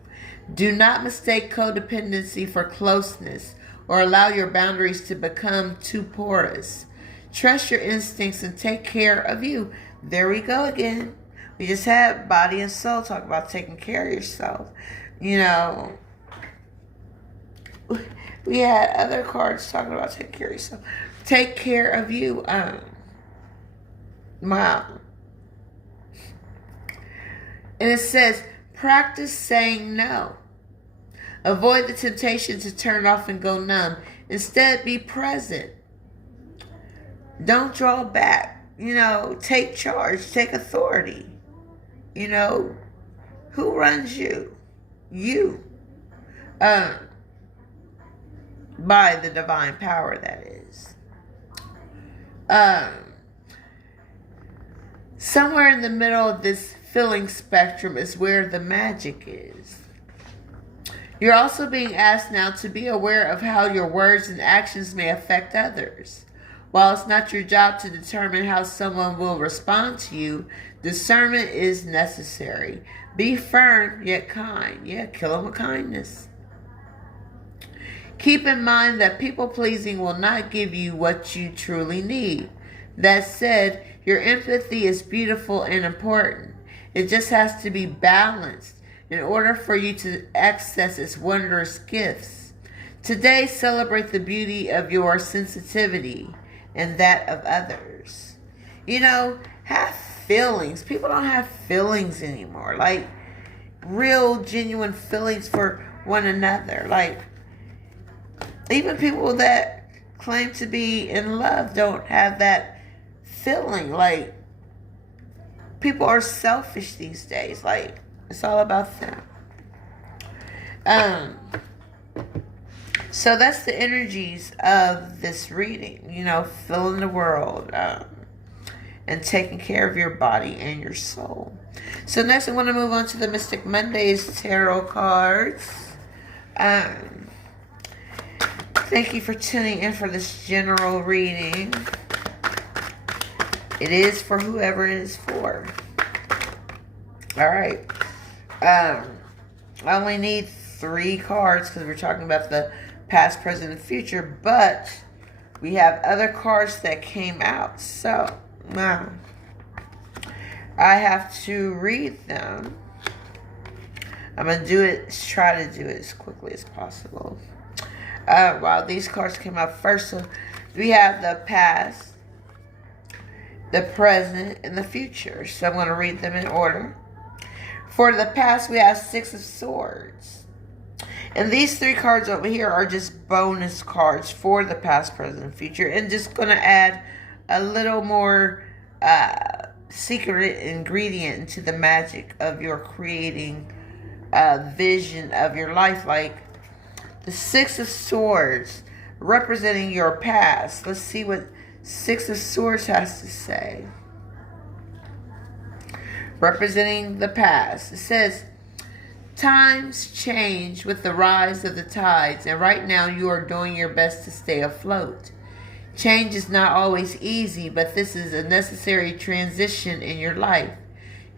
Do not mistake codependency for closeness or allow your boundaries to become too porous. Trust your instincts and take care of you. There we go again. We just had body and soul talk about taking care of yourself. We had other cards talking about taking care of yourself. Take care of you. Wow. And it says, practice saying no. Avoid the temptation to turn off and go numb. Instead, be present. Don't draw back. Take charge. Take authority. Who runs you? You. By the divine power, that is. Somewhere in the middle of this feeling spectrum is where the magic is. You're also being asked now to be aware of how your words and actions may affect others. While it's not your job to determine how someone will respond to you, discernment is necessary. Be firm yet kind. Yeah, kill them with kindness. Keep in mind that people-pleasing will not give you what you truly need. That said, your empathy is beautiful and important. It just has to be balanced in order for you to access its wondrous gifts. Today, celebrate the beauty of your sensitivity and that of others. Have feelings. People don't have feelings anymore. Like, real, genuine feelings for one another. Like, even people that claim to be in love don't have that feeling. Like, people are selfish these days. Like, it's all about them. So that's the energies of this reading. Filling the world and taking care of your body and your soul. So next I want to move on to the Mystic Mondays tarot cards. Thank you for tuning in for this general reading. It is for whoever it is for. Alright. I only need 3 cards because we're talking about the past, present, and future, but we have other cards that came out. So, I have to read them. I'm going to try to do it as quickly as possible. Wow, these cards came out first. So we have the past, the present, and the future. So I'm going to read them in order. For the past, we have Six of Swords. And these three cards over here are just bonus cards for the past, present, and future. And just going to add a little more secret ingredient into the magic of your creating vision of your life. Like the Six of Swords representing your past. Let's see what Six of Swords has to say. Representing the past. It says, times change with the rise of the tides, and right now you are doing your best to stay afloat. Change is not always easy, but this is a necessary transition in your life.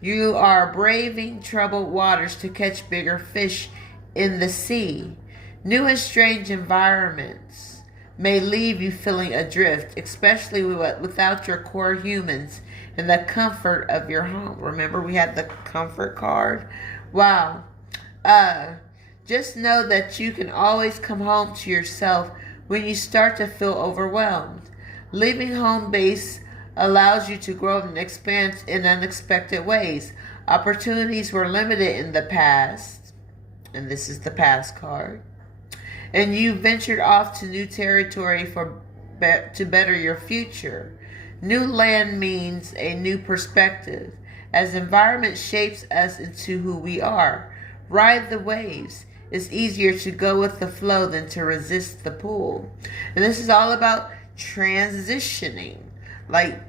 You are braving troubled waters to catch bigger fish in the sea. New and strange environments may leave you feeling adrift, especially without your core humans and the comfort of your home. Remember, we had the comfort card. Wow. Just know that you can always come home to yourself when you start to feel overwhelmed. Leaving home base allows you to grow and expand in unexpected ways. Opportunities were limited in the past, and this is the past card. And you ventured off to new territory to better your future. New land means a new perspective, as environment shapes us into who we are. Ride the waves. It's easier to go with the flow than to resist the pull. And this is all about transitioning, like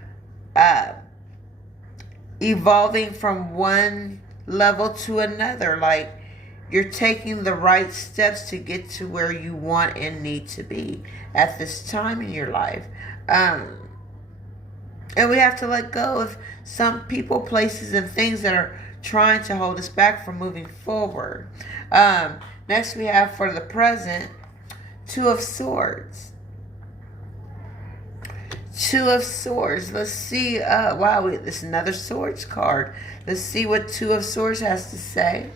evolving from one level to another. Like you're taking the right steps to get to where you want and need to be at this time in your life. And we have to let go of some people, places, and things that are trying to hold us back from moving forward. Next we have for the present, Two of Swords. Two of Swords. Let's see. Wow, this is another Swords card. Let's see what Two of Swords has to say.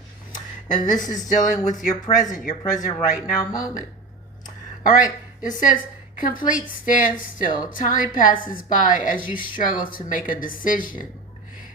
And this is dealing with your present right now moment. All right. It says, complete standstill. Time passes by as you struggle to make a decision.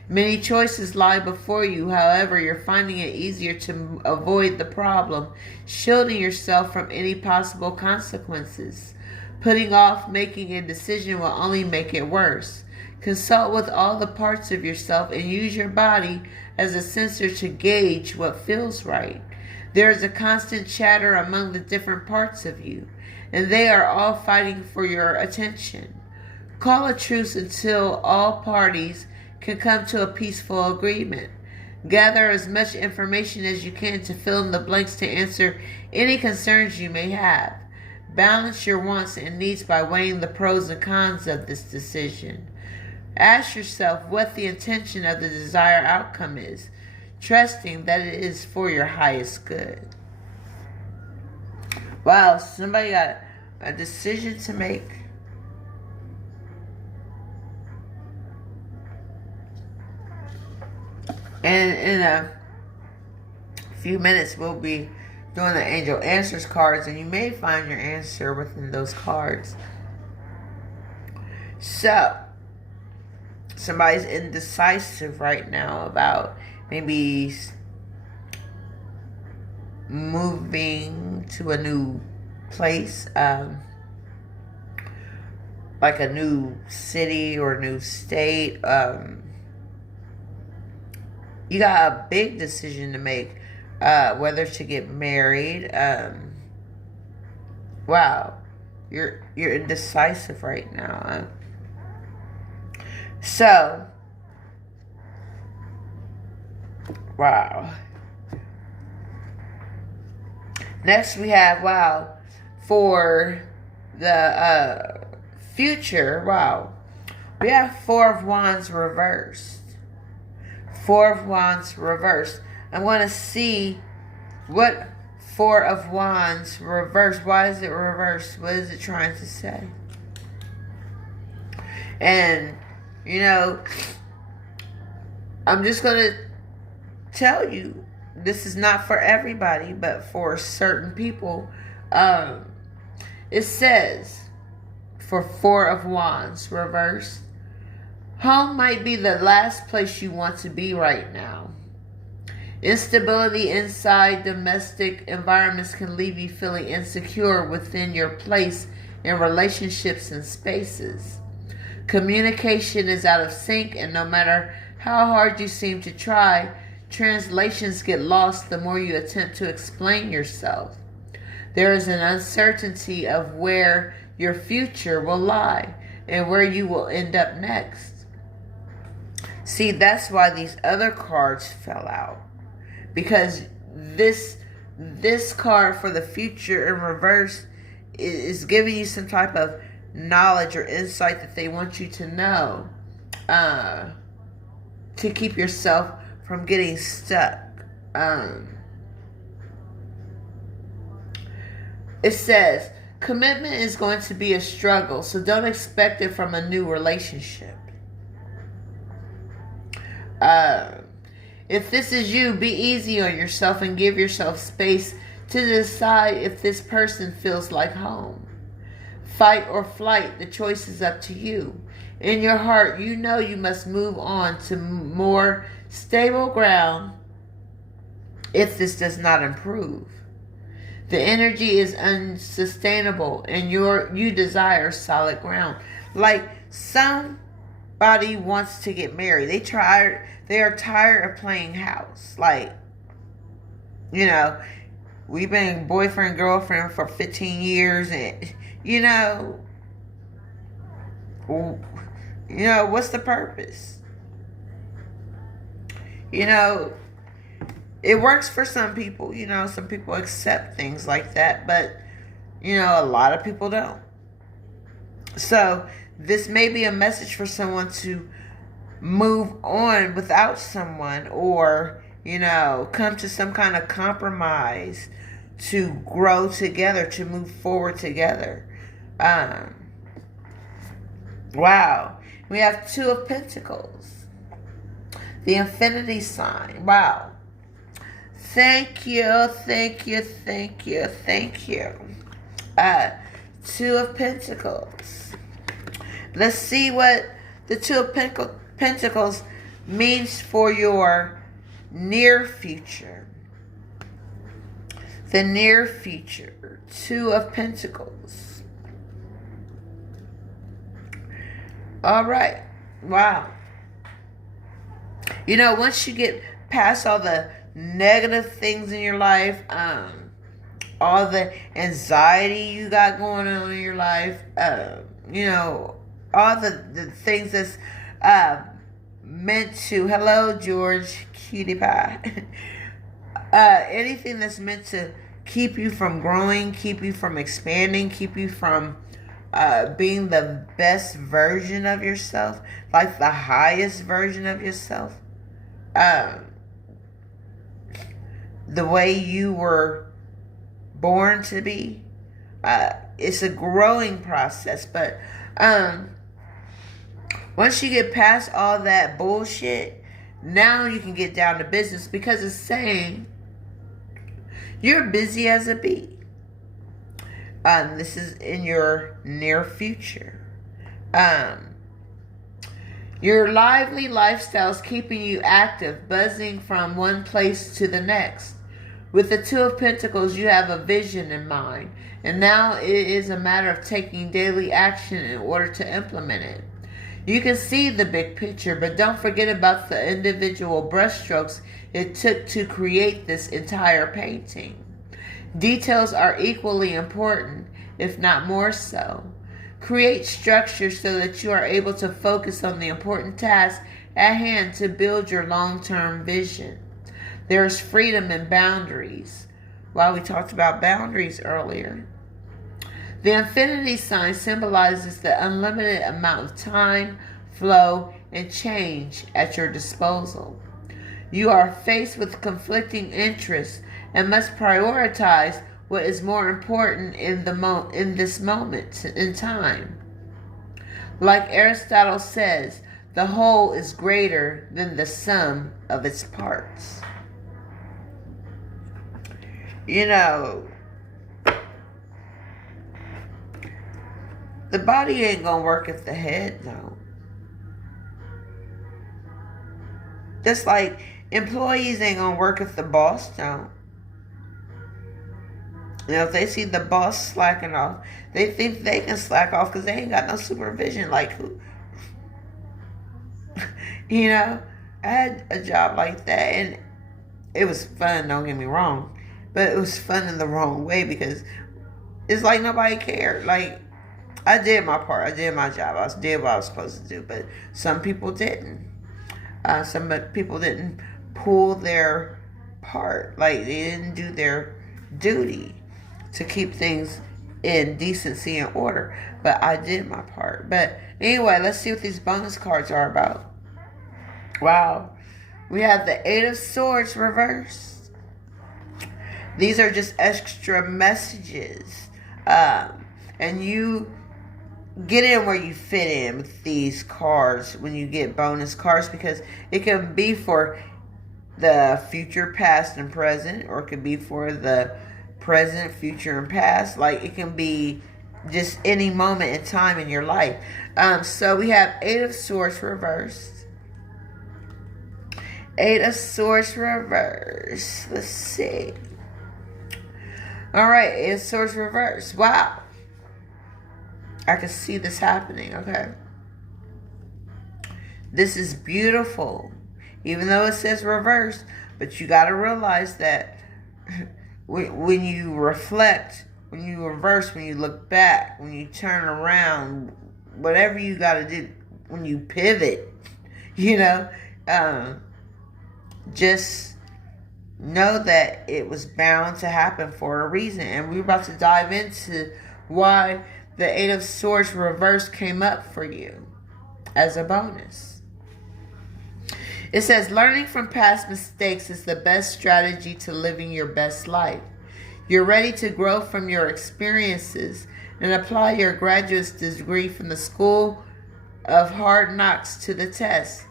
Many choices lie before you. However, you're finding it easier to avoid the problem, shielding yourself from any possible consequences. Putting off making a decision will only make it worse. Consult with all the parts of yourself and use your body as a sensor to gauge what feels right. There is a constant chatter among the different parts of you, and they are all fighting for your attention. Call a truce until all parties can come to a peaceful agreement. Gather as much information as you can to fill in the blanks to answer any concerns you may have. Balance your wants and needs by weighing the pros and cons of this decision. Ask yourself what the intention of the desired outcome is, trusting that it is for your highest good. Wow, somebody got a decision to make. And in a few minutes, we'll be doing the Angel Answers cards, and you may find your answer within those cards. So, somebody's indecisive right now about maybe moving to a new place, like a new city or new state. You got a big decision to make, whether to get married. Wow, you're indecisive right now. So, wow. Next we have, wow, for the future, wow, we have Four of Wands reversed. Four of Wands reversed. I want to see what Four of Wands reversed. Why is it reversed? What is it trying to say? And, you know, I'm just going to tell you, this is not for everybody, but for certain people. It says, for Four of Wands reversed, home might be the last place you want to be right now. Instability inside domestic environments can leave you feeling insecure within your place in relationships and spaces. Communication is out of sync, and no matter how hard you seem to try, translations get lost the more you attempt to explain yourself. There is an uncertainty of where your future will lie and where you will end up next. See, that's why these other cards fell out. Because this card for the future in reverse is giving you some type of knowledge or insight that they want you to know to keep yourself from getting stuck. It says, commitment is going to be a struggle, so don't expect it from a new relationship. If this is you, be easy on yourself and give yourself space to decide if this person feels like home. Fight or flight, the choice is up to you. In your heart, you know you must move on to more stable ground if this does not improve. The energy is unsustainable and you desire solid ground. Like somebody wants to get married. They are tired of playing house. Like, you know, we've been boyfriend, girlfriend for 15 years and, you know, what's the purpose? You know, it works for some people. You know, some people accept things like that, but, you know, a lot of people don't. So, this may be a message for someone to move on without someone, or, you know, come to some kind of compromise to grow together, to move forward together. Wow. We have Two of Pentacles. The infinity sign. Wow. Thank you, thank you, thank you, thank you. Two of Pentacles. Let's see what the Two of Pentacles means for your near future. The near future. Two of Pentacles. All right. Wow. You know, once you get past all the negative things in your life, all the anxiety you got going on in your life, you know, all the things that's meant to, hello George, cutie pie, anything that's meant to keep you from growing, keep you from expanding, keep you from being the best version of yourself, like the highest version of yourself, the way you were born to be. It's a growing process, but once you get past all that bullshit, now you can get down to business, because it's saying you're busy as a bee. This is in your near future. Your lively lifestyle is keeping you active, buzzing from one place to the next. With the Two of Pentacles, you have a vision in mind, and now it is a matter of taking daily action in order to implement it. You can see the big picture, but don't forget about the individual brushstrokes it took to create this entire painting. Details are equally important, if not more so. Create structure so that you are able to focus on the important task at hand to build your long-term vision. There is freedom in boundaries. Well, we talked about boundaries earlier. The infinity sign symbolizes the unlimited amount of time, flow, and change at your disposal. You are faced with conflicting interests and must prioritize what is more important in this moment in time. Like Aristotle says, the whole is greater than the sum of its parts. You know, The body ain't going to work if the head don't. Just like employees ain't going to work if the boss don't. If they see the boss slacking off, they think they can slack off because they ain't got no supervision. Like, who? I had a job like that, and it was fun, don't get me wrong. But it was fun in the wrong way because it's like nobody cared. Like, I did my part. I did my job. I did what I was supposed to do. But some people didn't. Some people didn't pull their part. Like, they didn't do their duty to keep things in decency and order. But I did my part. But anyway, let's see what these bonus cards are about. Wow. We have the Eight of Swords reversed. These are just extra messages. And you get in where you fit in with these cards when you get bonus cards, because it can be for the future, past, and present, or it could be for the present, future, and past. Like, it can be just any moment in time in your life. So we have Eight of Swords reversed. Eight of Swords reversed. Let's see. All right, Eight of Swords reversed. Wow. I can see this happening, okay? This is beautiful. Even though it says reverse, but you got to realize that when you reflect, when you reverse, when you look back, when you turn around, whatever you got to do, when you pivot, just know that it was bound to happen for a reason. And we're about to dive into why the Eight of Swords reverse came up for you as a bonus. It says, learning from past mistakes is the best strategy to living your best life. You're ready to grow from your experiences and apply your graduate's degree from the School of Hard Knocks to the test.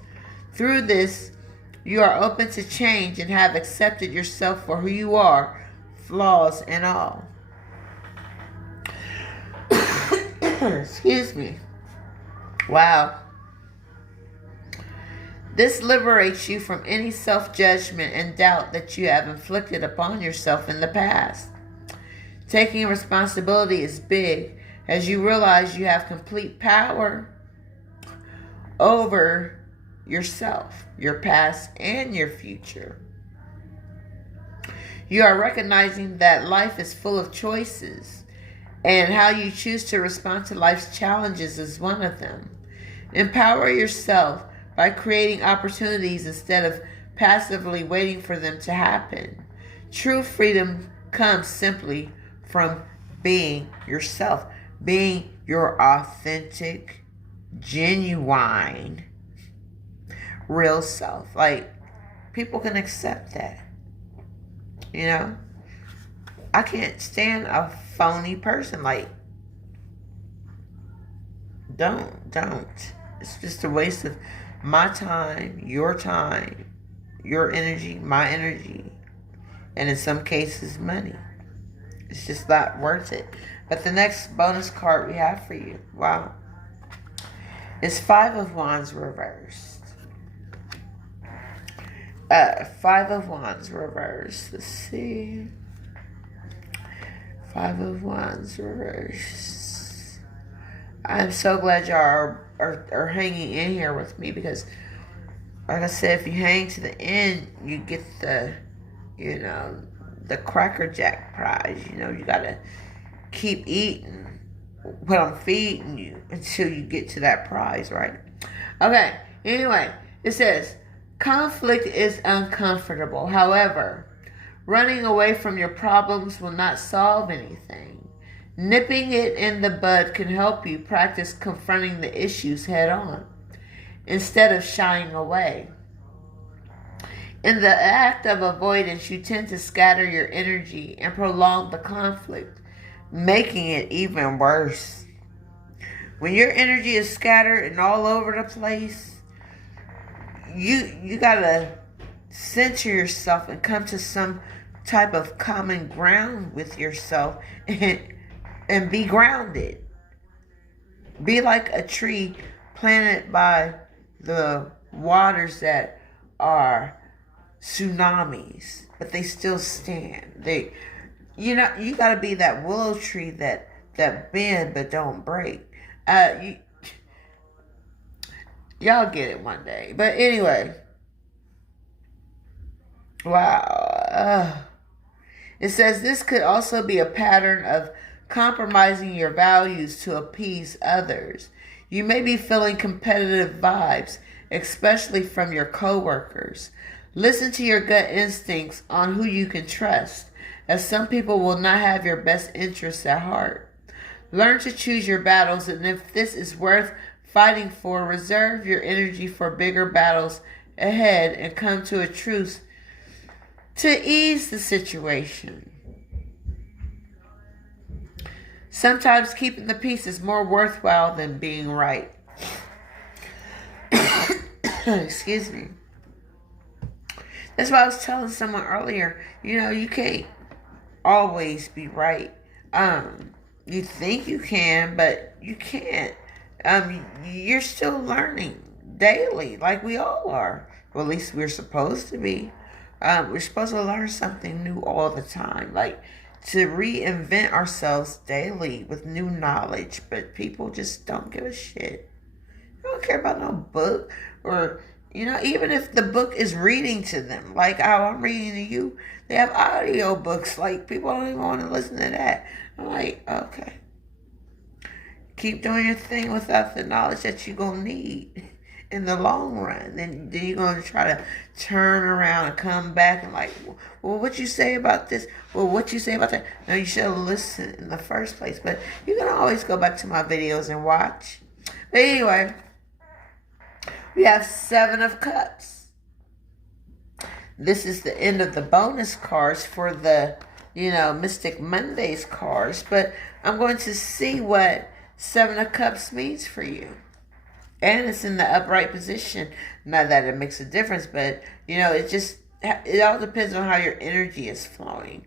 Through this, you are open to change and have accepted yourself for who you are, flaws and all. Excuse me. Wow. This liberates you from any self-judgment and doubt that you have inflicted upon yourself in the past. Taking responsibility is big, as you realize you have complete power over yourself, your past, and your future. You are recognizing that life is full of choices, and how you choose to respond to life's challenges is one of them. Empower yourself by creating opportunities instead of passively waiting for them to happen. True freedom comes simply from being yourself, being your authentic, genuine, real self. Like, people can accept that. I can't stand a phony person. Like, don't. It's just a waste of my time, your energy, my energy, and in some cases, money. It's just not worth it. But the next bonus card we have for you, wow, is Five of Wands reversed. Five of Wands reversed. Let's see. Five of Wands reversed. I'm so glad y'all are hanging in here with me, because like I said, if you hang to the end, you get the Cracker Jack prize. You gotta keep eating what I'm feeding you until you get to that prize, right? Okay, anyway, it says, conflict is uncomfortable. However, running away from your problems will not solve anything. Nipping it in the bud can help you practice confronting the issues head on, instead of shying away. In the act of avoidance, you tend to scatter your energy and prolong the conflict, making it even worse. When your energy is scattered and all over the place, you gotta center yourself and come to some type of common ground with yourself and be grounded. Be like a tree planted by the waters that are tsunamis, but they still stand. You gotta be that willow tree that bend but don't break. Y'all get it one day. But anyway, wow. It says this could also be a pattern of compromising your values to appease others. You may be feeling competitive vibes, especially from your coworkers. Listen to your gut instincts on who you can trust, as some people will not have your best interests at heart. Learn to choose your battles, and if this is worth fighting for, reserve your energy for bigger battles ahead and come to a truce to ease the situation. Sometimes keeping the peace is more worthwhile than being right. Excuse me. That's why I was telling someone earlier, you can't always be right. You think you can, but you can't. You're still learning daily, like we all are. Well, at least we're supposed to be. We're supposed to learn something new all the time, like to reinvent ourselves daily with new knowledge. But people just don't give a shit. They don't care about no book, or even if the book is reading to them, like how I'm reading to you. They have audio books. Like, people don't even want to listen to that. I'm like, okay. Keep doing your thing without the knowledge that you're going to need in the long run. Then you're going to try to turn around and come back and like, well, what you say about this? Well, what you say about that? No, you should have listened in the first place. But you can always go back to my videos and watch. But anyway, we have 7 of Cups. This is the end of the bonus cards for the, Mystic Mondays cards. But I'm going to see what 7 of Cups means for you. And it's in the upright position. Not that it makes a difference, but, it all depends on how your energy is flowing.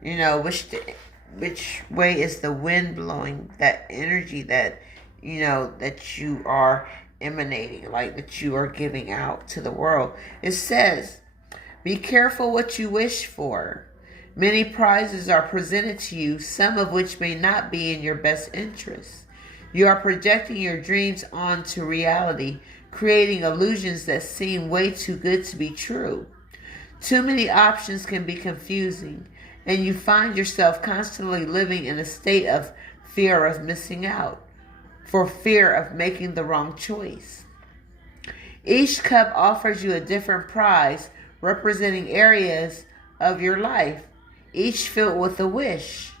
Which way is the wind blowing that energy that, that you are emanating, like that you are giving out to the world. It says, be careful what you wish for. Many prizes are presented to you, some of which may not be in your best interest. You are projecting your dreams onto reality, creating illusions that seem way too good to be true. Too many options can be confusing, and you find yourself constantly living in a state of fear of missing out, for fear of making the wrong choice. Each cup offers you a different prize, representing areas of your life, each filled with a wish.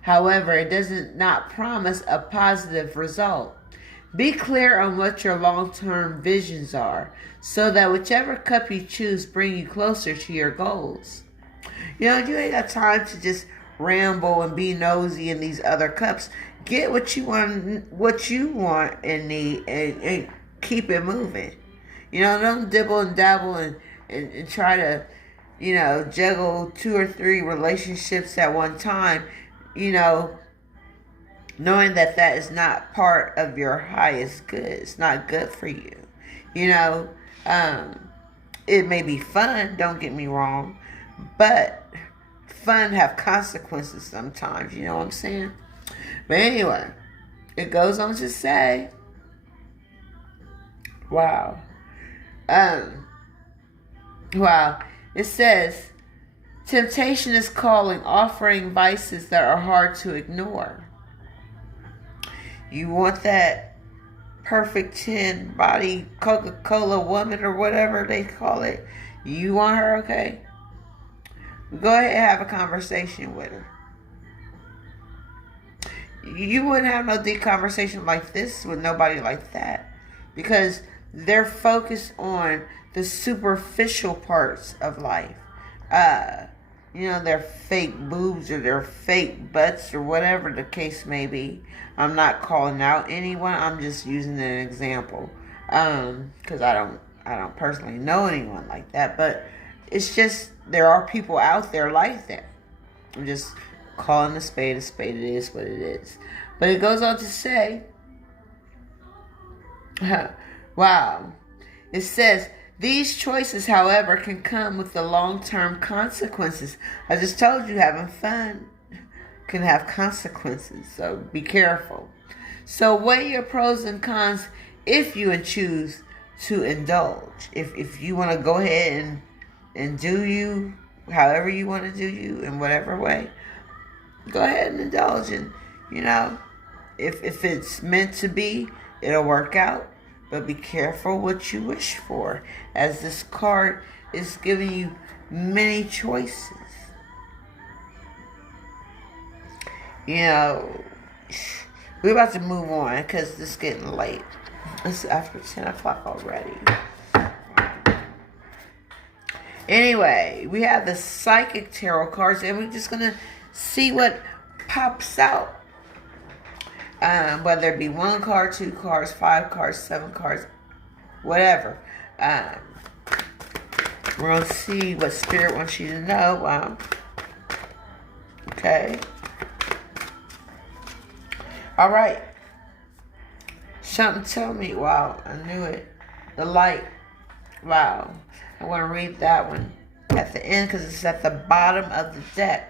However, it does not promise a positive result. Be clear on what your long-term visions are, so that whichever cup you choose bring you closer to your goals. You ain't got time to just ramble and be nosy in these other cups. Get what you want and need, and keep it moving. Don't dibble and dabble and try to, juggle 2 or 3 relationships at one time, knowing that is not part of your highest good. It's not good for you. It may be fun, don't get me wrong, but fun have consequences sometimes, you know what I'm saying? But anyway, it goes on to say, wow. It says, temptation is calling, offering vices that are hard to ignore. You want that perfect 10 body Coca-Cola woman or whatever they call it. You want her, okay? Go ahead and have a conversation with her. You wouldn't have no deep conversation like this with nobody like that, because they're focused on the superficial parts of life. Their fake boobs or their fake butts or whatever the case may be. I'm not calling out anyone. I'm just using an example, because I don't personally know anyone like that. But it's just, there are people out there like that. I'm just calling a spade a spade. It is what it is. But it goes on to say, Wow. It says, these choices, however, can come with the long-term consequences. I just told you having fun can have consequences, so be careful. So weigh your pros and cons if you choose to indulge. If you want to go ahead and do you however you want to do you in whatever way, go ahead and indulge. And, if it's meant to be, it'll work out. But be careful what you wish for, as this card is giving you many choices. We're about to move on because it's getting late. It's after 10 o'clock already. Anyway, we have the Psychic Tarot cards, and we're just going to see what pops out. Whether it be 1 card, 2 cards, 5 cards, 7 cards, whatever. We're going to see what Spirit wants you to know. Okay. All right. Something tell me. Wow, I knew it. The light. Wow. I want to read that one at the end because it's at the bottom of the deck.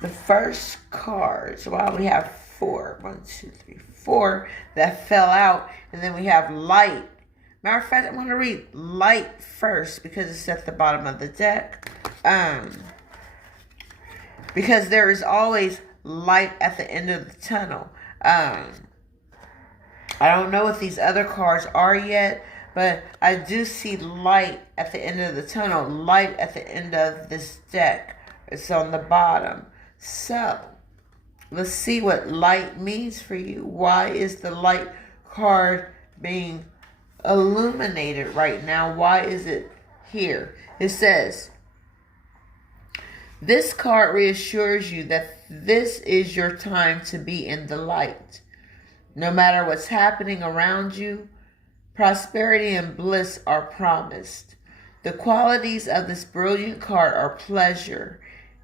The first cards. Wow, we have 4. 1, 2, 3, 4 that fell out. And then we have light. Matter of fact, I'm going to read light first because it's at the bottom of the deck. Because there is always light at the end of the tunnel. I don't know what these other cards are yet, but I do see light at the end of the tunnel, light at the end of this deck. It's on the bottom. So, let's see what light means for you. Why is the light card being illuminated right now? Why is it here? It says, this card reassures you that this is your time to be in the light. No matter what's happening around you, prosperity and bliss are promised. The qualities of this brilliant card are pleasure,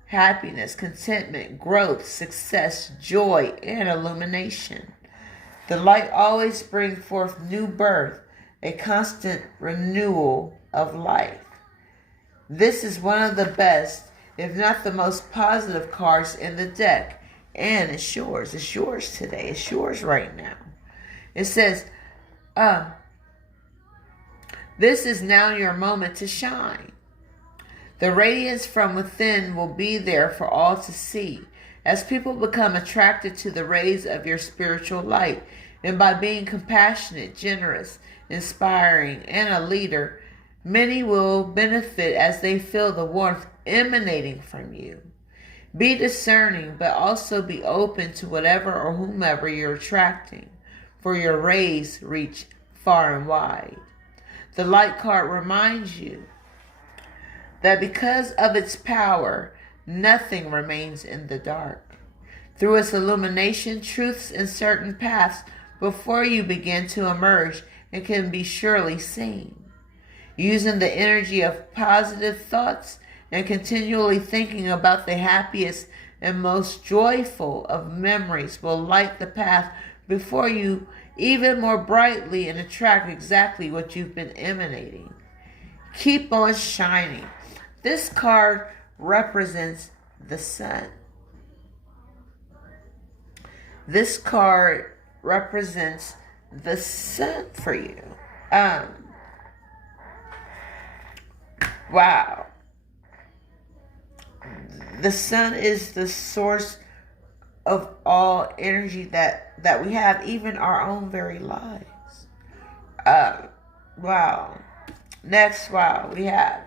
happiness, contentment, growth, success, joy, and illumination. The light always brings forth new birth, a constant renewal of life. This is one of the best, if not the most positive cards in the deck. And it's yours. It's yours today. It's yours right now. It says, this is now your moment to shine. The radiance from within will be there for all to see as people become attracted to the rays of your spiritual light. And by being compassionate, generous, inspiring, and a leader, many will benefit as they feel the warmth emanating from you. Be discerning, but also be open to whatever or whomever you're attracting, for your rays reach far and wide. The light card reminds you that because of its power, nothing remains in the dark. Through its illumination, truths and certain paths before you begin to emerge and can be surely seen. Using the energy of positive thoughts and continually thinking about the happiest and most joyful of memories will light the path before you even more brightly and attract exactly what you've been emanating. Keep on shining. This card represents the sun. This card represents the sun for you. Wow. The sun is the source of all energy that we have, even our own very lives. Wow. Next, we have,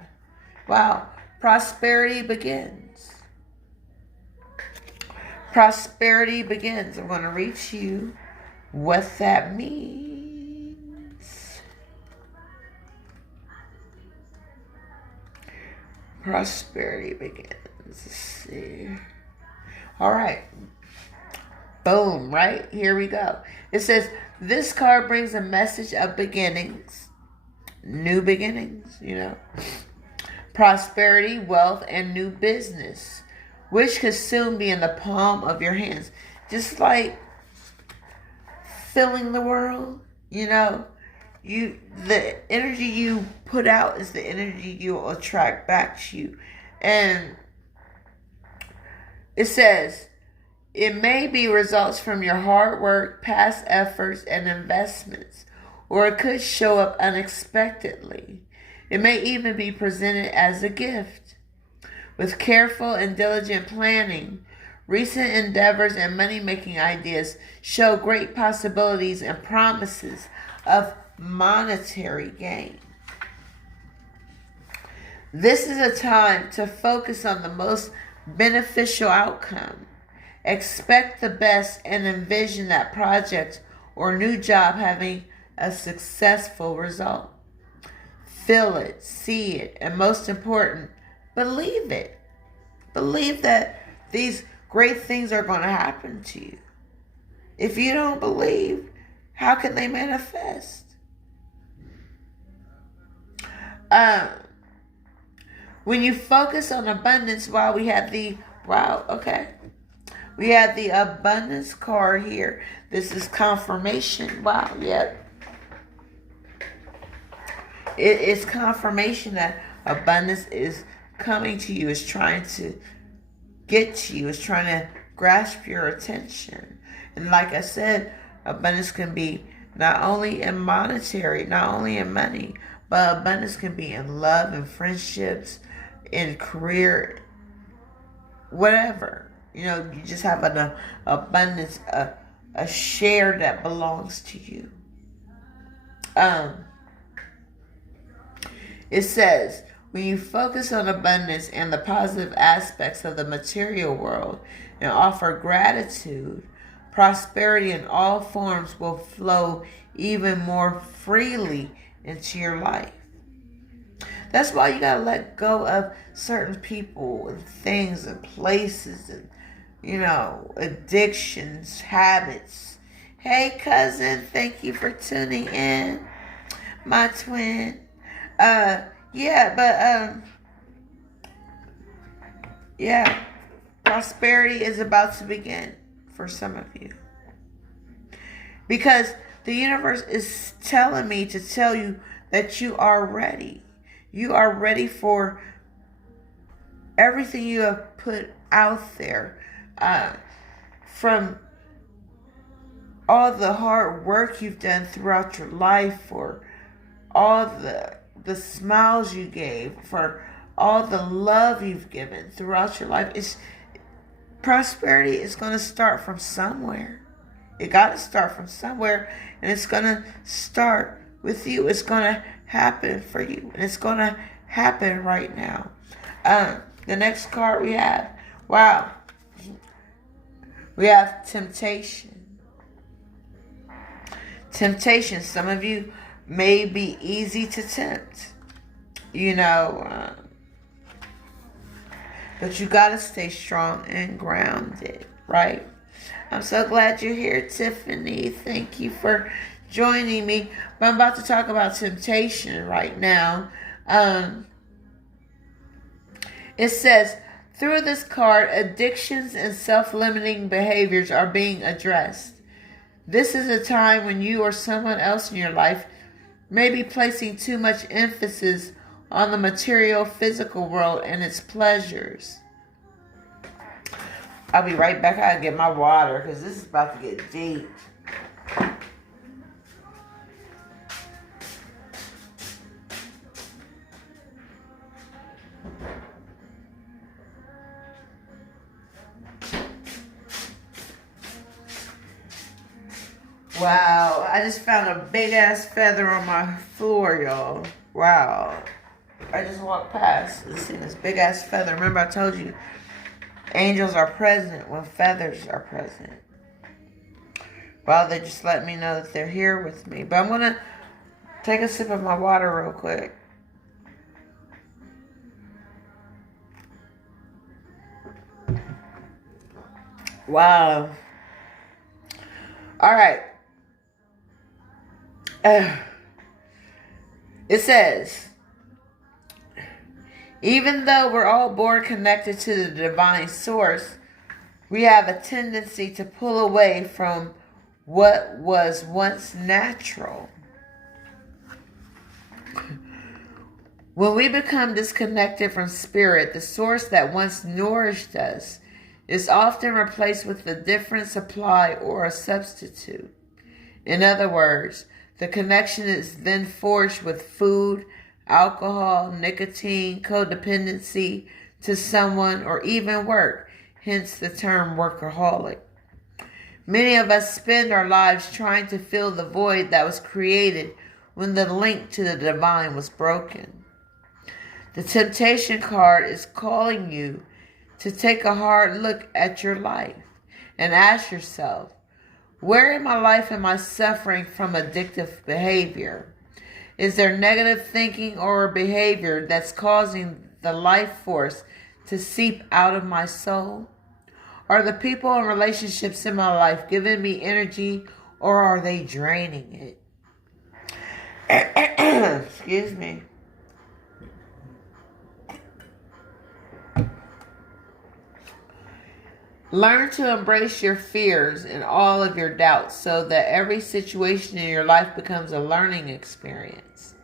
prosperity begins. Prosperity begins. I'm going to read you what that means. Prosperity begins. Let's see. All right. Boom, right? Here we go. It says, this card brings a message of beginnings. New beginnings, Prosperity, wealth, and new business, which could soon be in the palm of your hands. Just like filling the world. The energy you put out is the energy you'll attract back to you. And it says, it may be results from your hard work, past efforts, and investments, or it could show up unexpectedly. It may even be presented as a gift. With careful and diligent planning, recent endeavors and money-making ideas show great possibilities and promises of monetary gain. This is a time to focus on the most beneficial outcome. Expect the best and envision that project or new job having a successful result. Feel it, see it, and most important, believe it. Believe that these great things are going to happen to you. If you don't believe, how can they manifest? When you focus on abundance, we had the abundance card here. This is confirmation. Wow, yeah. It is confirmation that abundance is coming to you, is trying to get to you, is trying to grasp your attention. And like I said, abundance can be not only in monetary, not only in money, but abundance can be in love and friendships, in career, whatever. You just have an abundance, a share that belongs to you. It says, when you focus on abundance and the positive aspects of the material world and offer gratitude, prosperity in all forms will flow even more freely into your life. That's why you gotta let go of certain people and things and places and, addictions, habits. Hey, cousin, thank you for tuning in. My twin. Prosperity is about to begin for some of you. Because the universe is telling me to tell you that you are ready. You are ready for everything you have put out there. From all the hard work you've done throughout your life, for all the smiles you gave, for all the love you've given throughout your life. Prosperity is going to start from somewhere. It got to start from somewhere, and it's going to start with you. It's going to happen for you, and it's going to happen right now. The next card we have, we have temptation. Temptation. Some of you may be easy to tempt, but you got to stay strong and grounded, right? I'm so glad you're here, Tiffany. Thank you for joining me. But I'm about to talk about temptation right now. It says, through this card, addictions and self-limiting behaviors are being addressed. This is a time when you or someone else in your life may be placing too much emphasis on the material, physical world and its pleasures. I'll be right back. I gotta get my water because this is about to get deep. Wow, I just found a big ass feather on my floor, y'all. Wow. I just walked past and seen this big ass feather. Remember I told you, angels are present when feathers are present. Well, they just let me know that they're here with me. But I'm going to take a sip of my water real quick. Wow. All right. It says, even though we're all born connected to the divine source, we have a tendency to pull away from what was once natural. When we become disconnected from spirit, the source that once nourished us is often replaced with a different supply or a substitute. In other words, the connection is then forged with food, alcohol, nicotine, codependency to someone, or even work, hence the term workaholic. Many of us spend our lives trying to fill the void that was created when the link to the divine was broken. The temptation card is calling you to take a hard look at your life and ask yourself, where in my life am I suffering from addictive behavior? Is there negative thinking or behavior that's causing the life force to seep out of my soul? Are the people and relationships in my life giving me energy, or are they draining it? Excuse me. Learn to embrace your fears and all of your doubts so that every situation in your life becomes a learning experience.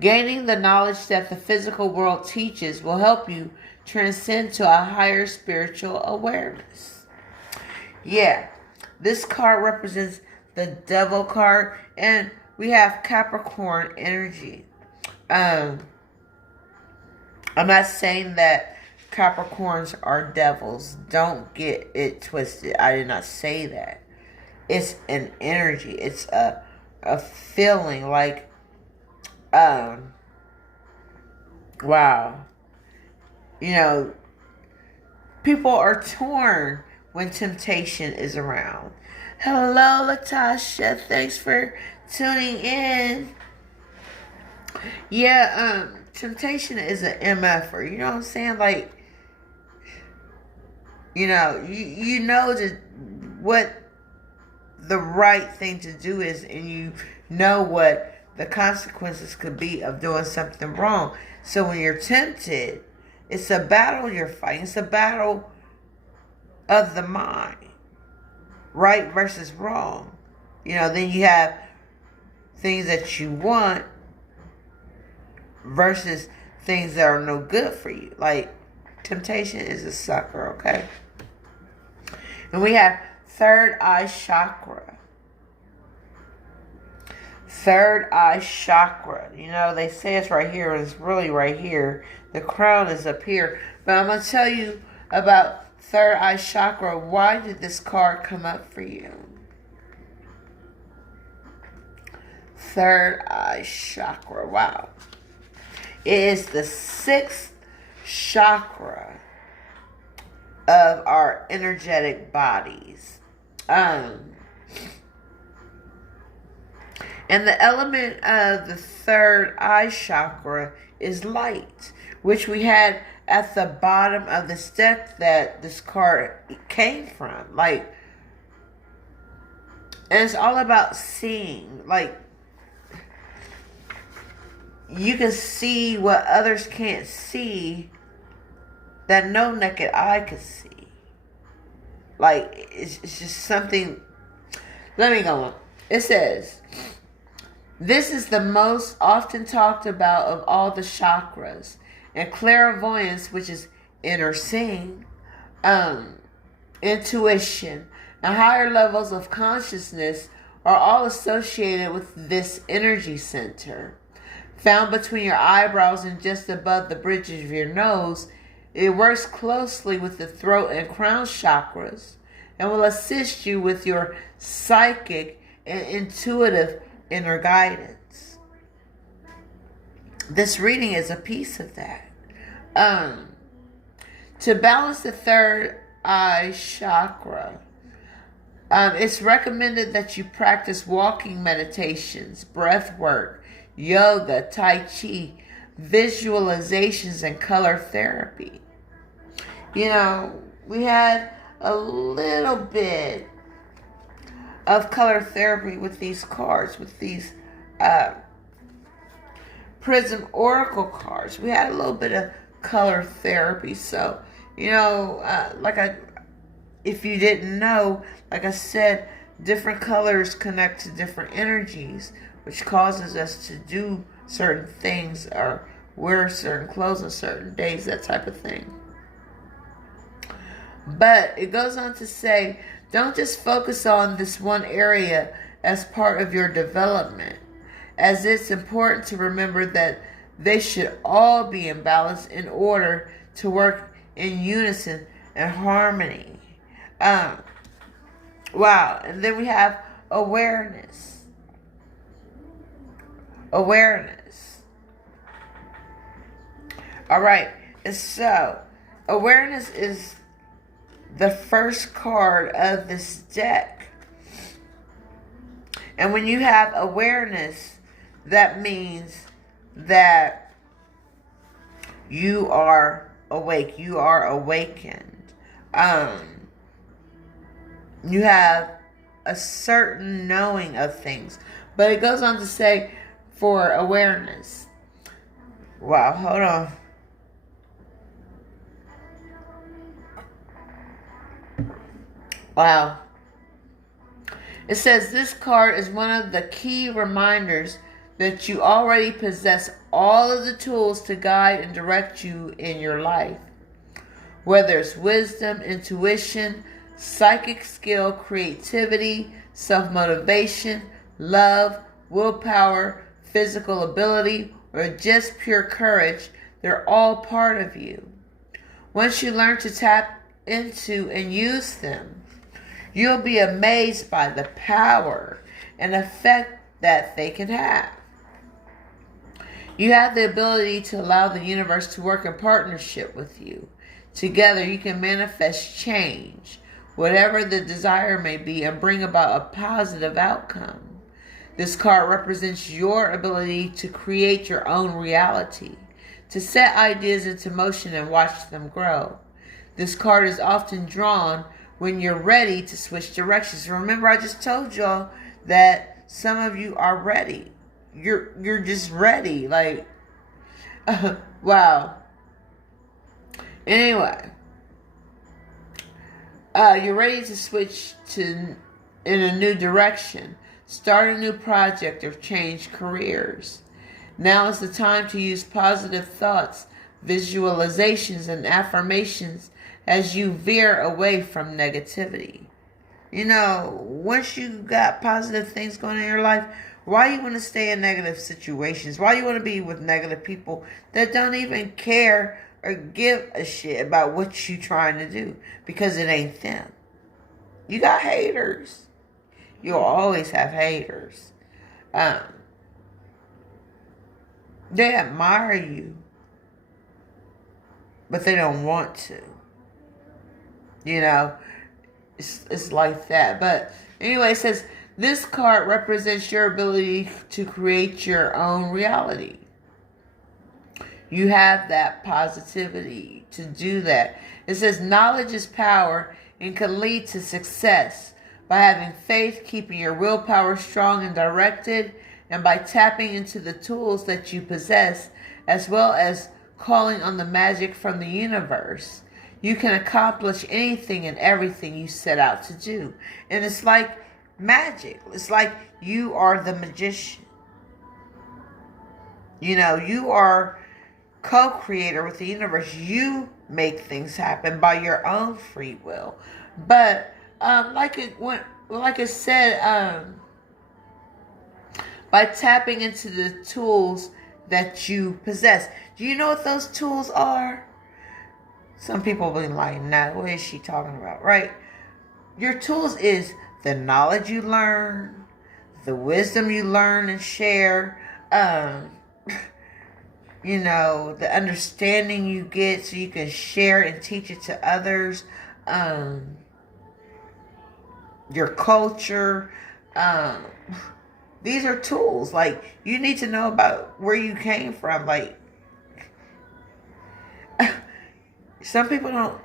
Gaining the knowledge that the physical world teaches will help you transcend to a higher spiritual awareness. Yeah, this card represents the devil card, and we have Capricorn energy. I'm not saying that Capricorns are devils. Don't get it twisted. I did not say that. It's an energy. It's a feeling like, wow. You know, people are torn when temptation is around. Hello, Latasha. Thanks for tuning in. Yeah, temptation is an MFer. You know what I'm saying? Like, you know what the right thing to do is, and you know what the consequences could be of doing something wrong. So when you're tempted, it's a battle you're fighting. It's a battle of the mind. Right versus wrong. Then you have things that you want versus things that are no good for you. Like, temptation is a sucker, okay? And we have third eye chakra. Third eye chakra. They say it's right here, and it's really right here. The crown is up here. But I'm going to tell you about third eye chakra. Why did this card come up for you? Third eye chakra. Wow. It is the sixth chakra of our energetic bodies. And the element of the third eye chakra is light, which we had at the bottom of this deck that this card came from. And it's all about seeing. You can see what others can't see that no naked eye can see. It's just something. Let me go on. It says, this is the most often talked about of all the chakras. And clairvoyance, which is inner seeing, intuition, and higher levels of consciousness are all associated with this energy center. Found between your eyebrows and just above the bridges of your nose, it works closely with the throat and crown chakras and will assist you with your psychic and intuitive inner guidance. This reading is a piece of that. To balance the third eye chakra, it's recommended that you practice walking meditations, breath work, yoga, tai chi, visualizations, and color therapy. We had a little bit of color therapy with these cards, with these Prism Oracle cards. We had a little bit of color therapy. So, like if you didn't know, like I said, different colors connect to different energies, which causes us to do certain things or wear certain clothes on certain days, that type of thing. But it goes on to say, don't just focus on this one area as part of your development, as it's important to remember that they should all be in balance in order to work in unison and harmony. Wow. And then we have awareness. Awareness. All right. And so, awareness is the first card of this deck. And when you have awareness, that means that you are awake. You are awakened. You have a certain knowing of things. But it goes on to say, for awareness. Wow, hold on. Wow. It says this card is one of the key reminders that you already possess all of the tools to guide and direct you in your life. Whether it's wisdom, intuition, psychic skill, creativity, self-motivation, love, willpower, physical ability, or just pure courage, they're all part of you. Once you learn to tap into and use them, you'll be amazed by the power and effect that they can have. You have the ability to allow the universe to work in partnership with you. Together, you can manifest change, whatever the desire may be, and bring about a positive outcome. This card represents your ability to create your own reality, to set ideas into motion and watch them grow. This card is often drawn when you're ready to switch directions. Remember, I just told y'all that some of you are ready. You're just ready. Like, wow. Anyway, you're ready to switch in a new direction, start a new project, or change careers. Now is the time to use positive thoughts, visualizations, and affirmations as you veer away from negativity. You know, once you got positive things going in your life, why you want to stay in negative situations? Why you want to be with negative people that don't even care or give a shit about what you trying to do? Because it ain't them. You got haters. You'll always have haters. They admire you, but they don't want to. You know, it's like that. But anyway, it says, this card represents your ability to create your own reality. You have that positivity to do that. It says, knowledge is power and can lead to success by having faith, keeping your willpower strong and directed, and by tapping into the tools that you possess, as well as calling on the magic from the universe. You can accomplish anything and everything you set out to do. And it's like magic. It's like you are the magician. You know, you are co-creator with the universe. You make things happen by your own free will. But like I said, by tapping into the tools that you possess. Do you know what those tools are? Some people will be like, nah, what is she talking about, right? Your tools is the knowledge you learn, the wisdom you learn and share, you know, the understanding you get so you can share and teach it to others, your culture. These are tools. Like, you need to know about where you came from. Like, some people don't,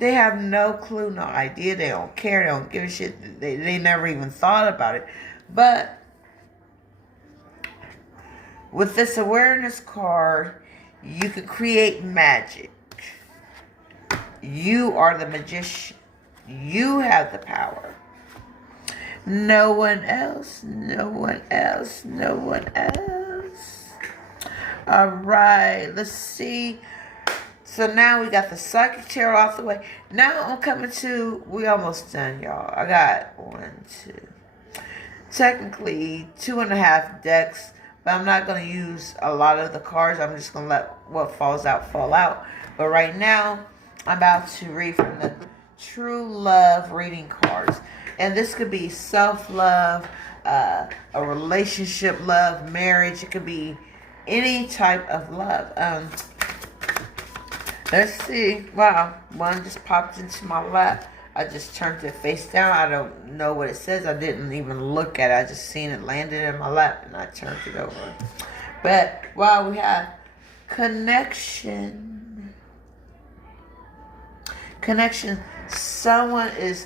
they have no clue, no idea. They don't care. They don't give a shit. They never even thought about it. But with this awareness card, you can create magic. You are the magician. You have the power. No one else. No one else. No one else. All right. Let's see. So now we got the psychic tarot off the way. Now I'm coming to, we almost done, y'all. I got 1, 2, technically 2.5 decks, but I'm not going to use a lot of the cards. I'm just going to let what falls out fall out. But right now, I'm about to read from the True Love reading cards. And this could be self-love, a relationship love, marriage. It could be any type of love. Let's see. Wow, one just popped into my lap. I just turned it face down. I don't know what it says. I didn't even look at it. I just seen it landed in my lap and I turned it over. But wow, we have connection. Connection. Someone is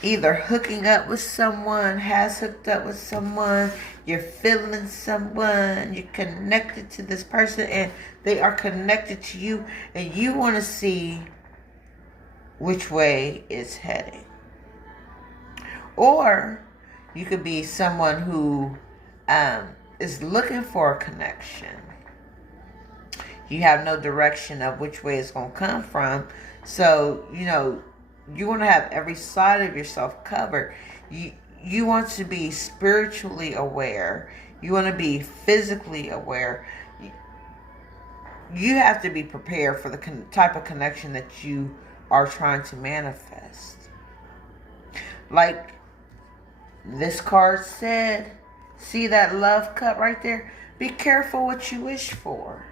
either hooking up with someone, has hooked up with someone, you're feeling someone, you're connected to this person, and they are connected to you, and you want to see which way it's heading. Or you could be someone who is looking for a connection. You have no direction of which way it's going to come from, so, you want to have every side of yourself covered. You want to be spiritually aware. You want to be physically aware. You have to be prepared for the type of connection that you are trying to manifest. Like this card said, see that love cup right there? Be careful what you wish for.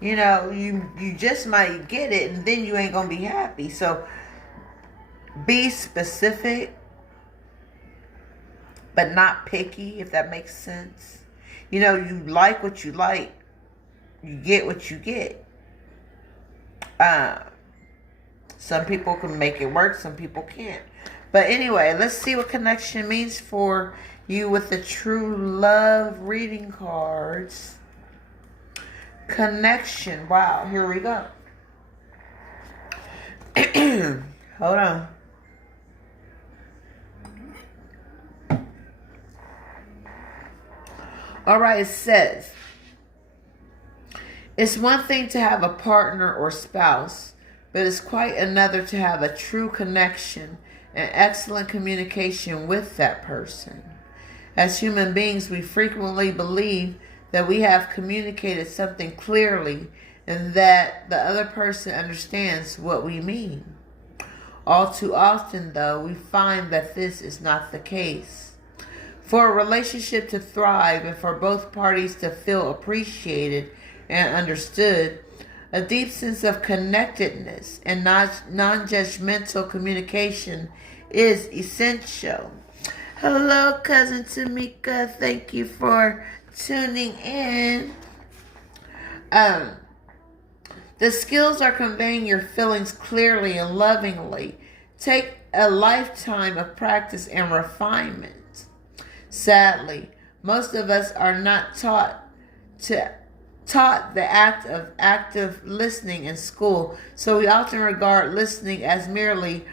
You just might get it and then you ain't going to be happy. So be specific, but not picky, if that makes sense. You like what you like. You get what you get. Some people can make it work. Some people can't. But anyway, let's see what connection means for you with the True Love reading cards. Connection. Wow, here we go. Hold on. All right, it says, it's one thing to have a partner or spouse, but it's quite another to have a true connection and excellent communication with that person. As human beings, we frequently believe that we have communicated something clearly and that the other person understands what we mean. All too often, though, we find that this is not the case. For a relationship to thrive and for both parties to feel appreciated and understood, a deep sense of connectedness and non-judgmental communication is essential. Hello, Cousin Tamika. Thank you for tuning in. The skills are conveying your feelings clearly and lovingly. Take a lifetime of practice and refinement. Sadly, most of us are not taught the act of active listening in school, so we often regard listening as merely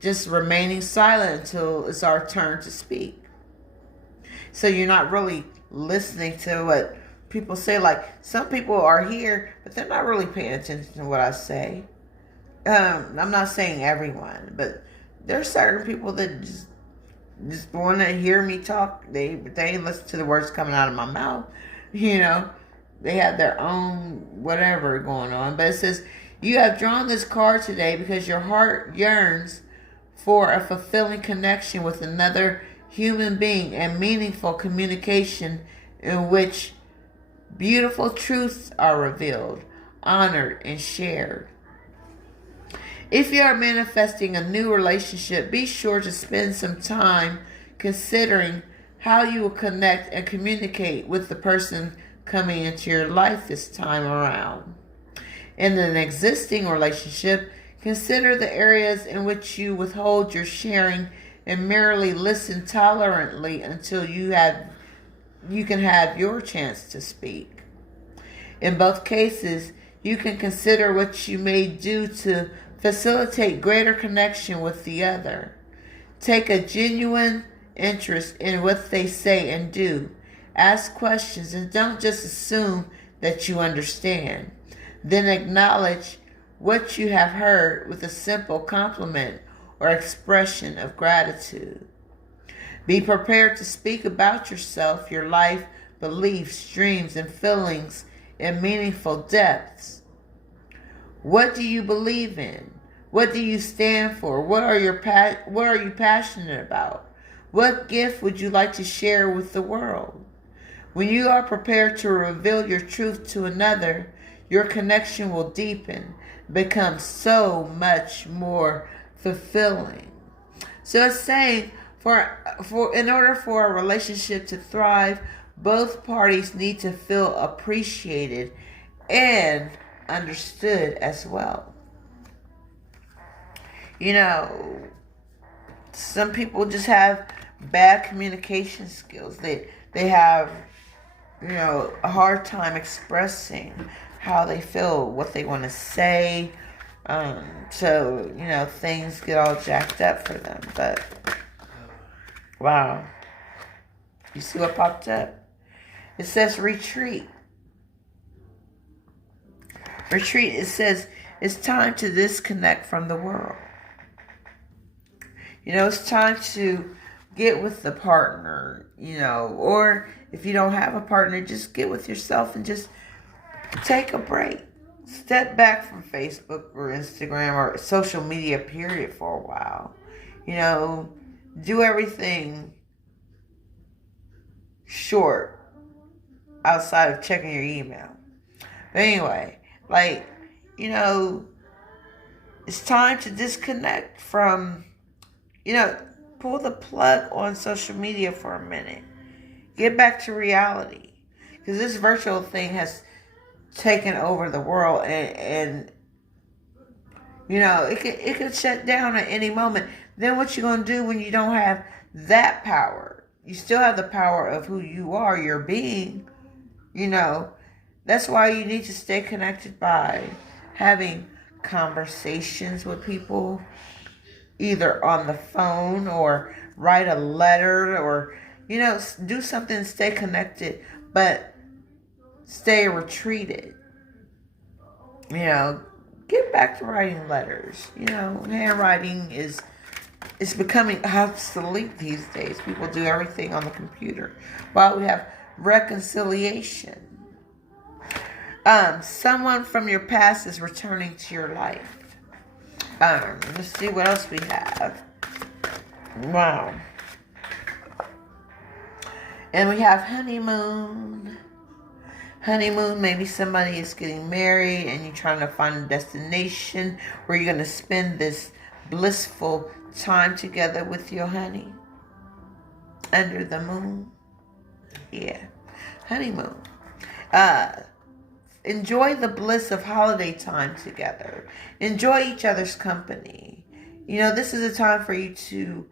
just remaining silent until it's our turn to speak. So you're not really listening to what people say. Like, some people are here, but they're not really paying attention to what I say. I'm not saying everyone, but there's certain people that just want to hear me talk. They ain't listen to the words coming out of my mouth. They have their own whatever going on. But it says, you have drawn this card today because your heart yearns for a fulfilling connection with another human being and meaningful communication in which beautiful truths are revealed, honored, and shared. If you are manifesting a new relationship, be sure to spend some time considering how you will connect and communicate with the person coming into your life this time around. In an existing relationship, consider the areas in which you withhold your sharing and merely listen tolerantly until you can have your chance to speak. In both cases, you can consider what you may do to Facilitate greater connection with the other. Take a genuine interest in what they say and do. Ask questions and don't just assume that you understand. Then acknowledge what you have heard with a simple compliment or expression of gratitude. Be prepared to speak about yourself, your life, beliefs, dreams, and feelings in meaningful depths. What do you believe in? What do you stand for? What are you passionate about? What gift would you like to share with the world? When you are prepared to reveal your truth to another, your connection will deepen, become so much more fulfilling. So it's saying in order for a relationship to thrive, both parties need to feel appreciated and understood as well. You know, some people just have bad communication skills. They have, a hard time expressing how they feel, what they want to say. So, things get all jacked up for them. But, wow. You see what popped up? It says retreat. Retreat, it says it's time to disconnect from the world. It's time to get with the partner, or if you don't have a partner, just get with yourself and just take a break. Step back from Facebook or Instagram or social media, period, for a while. Do everything short outside of checking your email. But anyway, it's time to disconnect from, pull the plug on social media for a minute. Get back to reality. Because this virtual thing has taken over the world and it can shut down at any moment. Then what you going to do when you don't have that power? You still have the power of who you are, your being. That's why you need to stay connected by having conversations with people, either on the phone or write a letter or, do something to stay connected, but stay retreated. Get back to writing letters. Handwriting it's becoming obsolete these days. People do everything on the computer. While we have reconciliation. Someone from your past is returning to your life. Let's see what else we have. Wow. And we have honeymoon. Honeymoon, maybe somebody is getting married and you're trying to find a destination where you're going to spend this blissful time together with your honey. Under the moon. Yeah. Honeymoon. Enjoy the bliss of holiday time together. Enjoy each other's company. This is a time for you to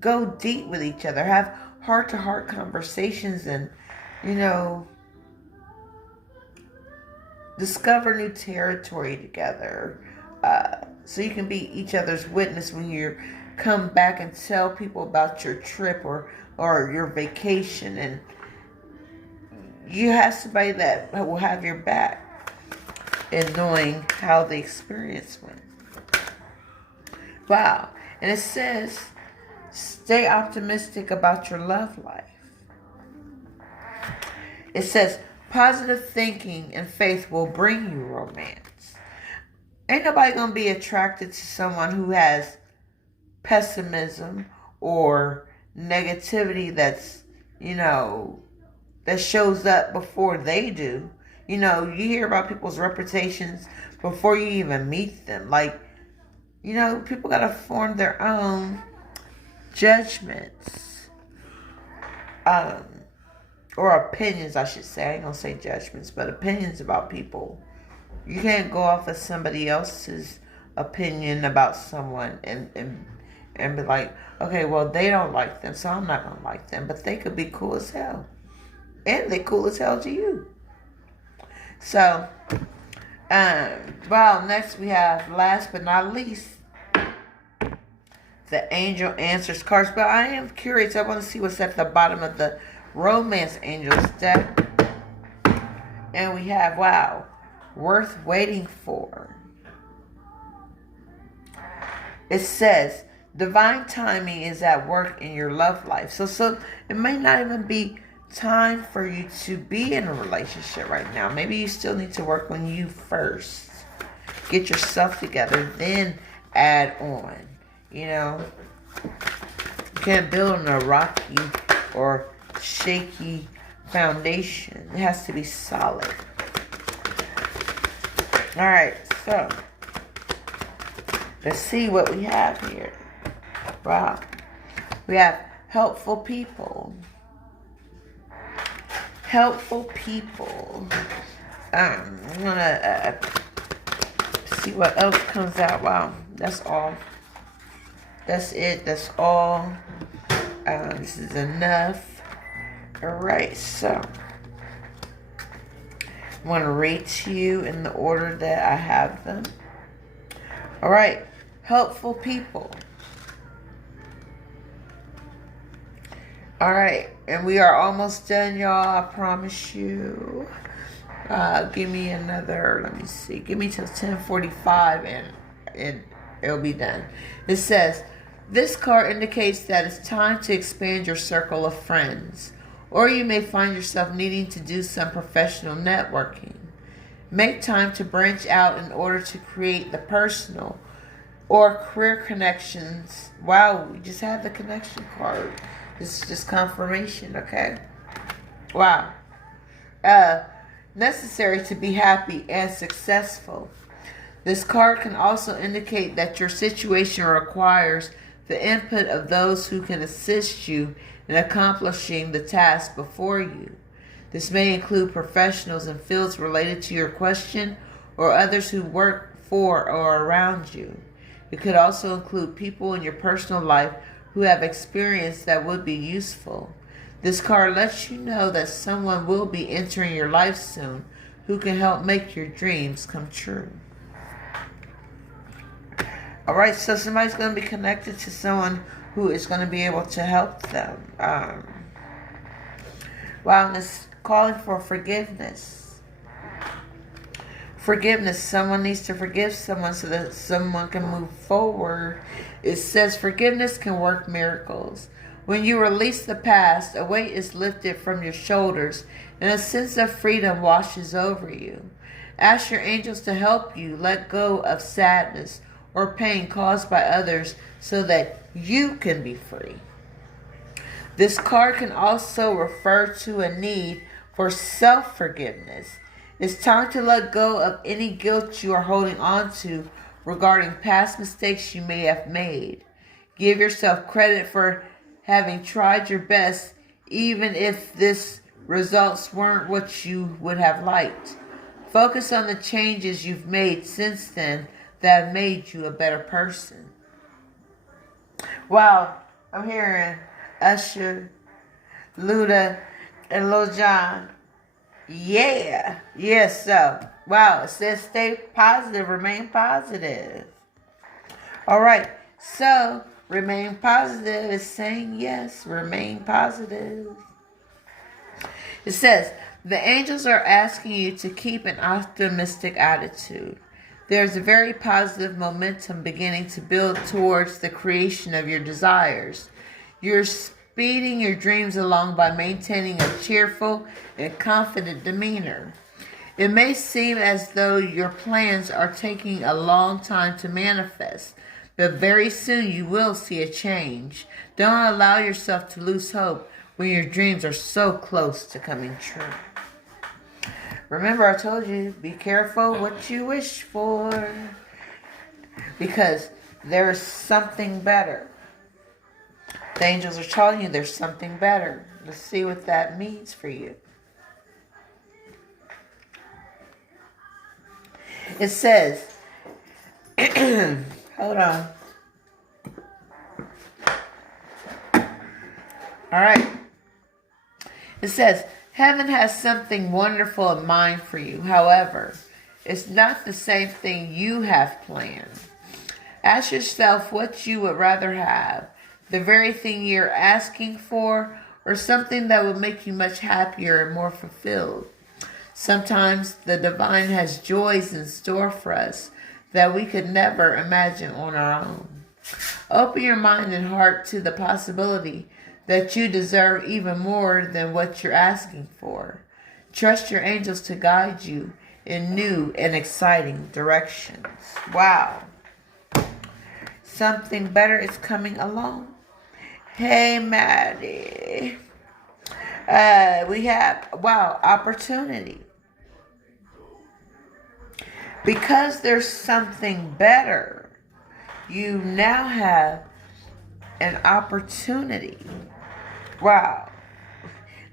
go deep with each other. Have heart-to-heart conversations and, discover new territory together. So you can be each other's witness when you come back and tell people about your trip or your vacation. And you have somebody that will have your back in knowing how the experience went. Wow. And it says, stay optimistic about your love life. It says, positive thinking and faith will bring you romance. Ain't nobody going to be attracted to someone who has pessimism or negativity that's, that shows up before they do. You hear about people's reputations before you even meet them. People got to form their own judgments. Or opinions, I should say. I ain't going to say judgments, but opinions about people. You can't go off of somebody else's opinion about someone and be like, okay, well, they don't like them, so I'm not going to like them. But they could be cool as hell. And they cool as hell to you. So, Well, next we have, last but not least, the Angel Answers cards. But I am curious. I want to see what's at the bottom of the Romance Angels deck. And we have, wow, worth waiting for. It says, divine timing is at work in your love life. So it may not even be time for you to be in a relationship right now. Maybe you still need to work on you first. Get yourself together, then add on. You know, you can't build on a rocky or shaky foundation. It has to be solid. Alright, so let's see what we have here. Wow. We have helpful people. Helpful people. I'm gonna see what else comes out. Wow, that's all. That's it. That's all. This is enough. Alright, so I'm going to read to you in the order that I have them. Alright, helpful people. Alright, and we are almost done, y'all. I promise you. Give me another, let me see. Give me till 10:45 and it'll be done. It says, this card indicates that it's time to expand your circle of friends, or you may find yourself needing to do some professional networking. Make time to branch out in order to create the personal or career connections. Wow, we just had the connection card. This is just confirmation, okay? Wow. Necessary to be happy and successful. This card can also indicate that your situation requires the input of those who can assist you in accomplishing the task before you. This may include professionals in fields related to your question or others who work for or around you. It could also include people in your personal life who have experience that would be useful. This card lets you know that someone will be entering your life soon who can help make your dreams come true. Alright, so somebody's going to be connected to someone who is going to be able to help them. Wow, and it's calling for forgiveness. Forgiveness. Someone needs to forgive someone so that someone can move forward. It says forgiveness can work miracles. When you release the past, a weight is lifted from your shoulders and a sense of freedom washes over you. Ask your angels to help you let go of sadness or pain caused by others so that you can be free. This card can also refer to a need for self-forgiveness. It's time to let go of any guilt you are holding on to regarding past mistakes you may have made. Give yourself credit for having tried your best, even if this results weren't what you would have liked. Focus on the changes you've made since then that have made you a better person. Wow, I'm hearing Usher, Luda, and Lil Jon. Yeah. Yes, so. Wow, it says stay positive, remain positive. Alright, so remain positive is saying yes, remain positive. It says, the angels are asking you to keep an optimistic attitude. There's a very positive momentum beginning to build towards the creation of your desires. You're speeding your dreams along by maintaining a cheerful and confident demeanor. It may seem as though your plans are taking a long time to manifest, but very soon you will see a change. Don't allow yourself to lose hope when your dreams are so close to coming true. Remember, I told you, be careful what you wish for, because there's something better. The angels are telling you there's something better. Let's see what that means for you. It says, hold on. All right. It says, heaven has something wonderful in mind for you. However, It's not the same thing you have planned. Ask yourself what you would rather have. The very thing you're asking for, or something that would make you much happier and more fulfilled. Sometimes the divine has joys in store for us that we could never imagine on our own. Open your mind and heart to the possibility that you deserve even more than what you're asking for. Trust your angels to guide you in new and exciting directions. Wow. Something better is coming along. Hey, Maddie. We have, opportunity. Because there's something better, you now have an opportunity. Wow.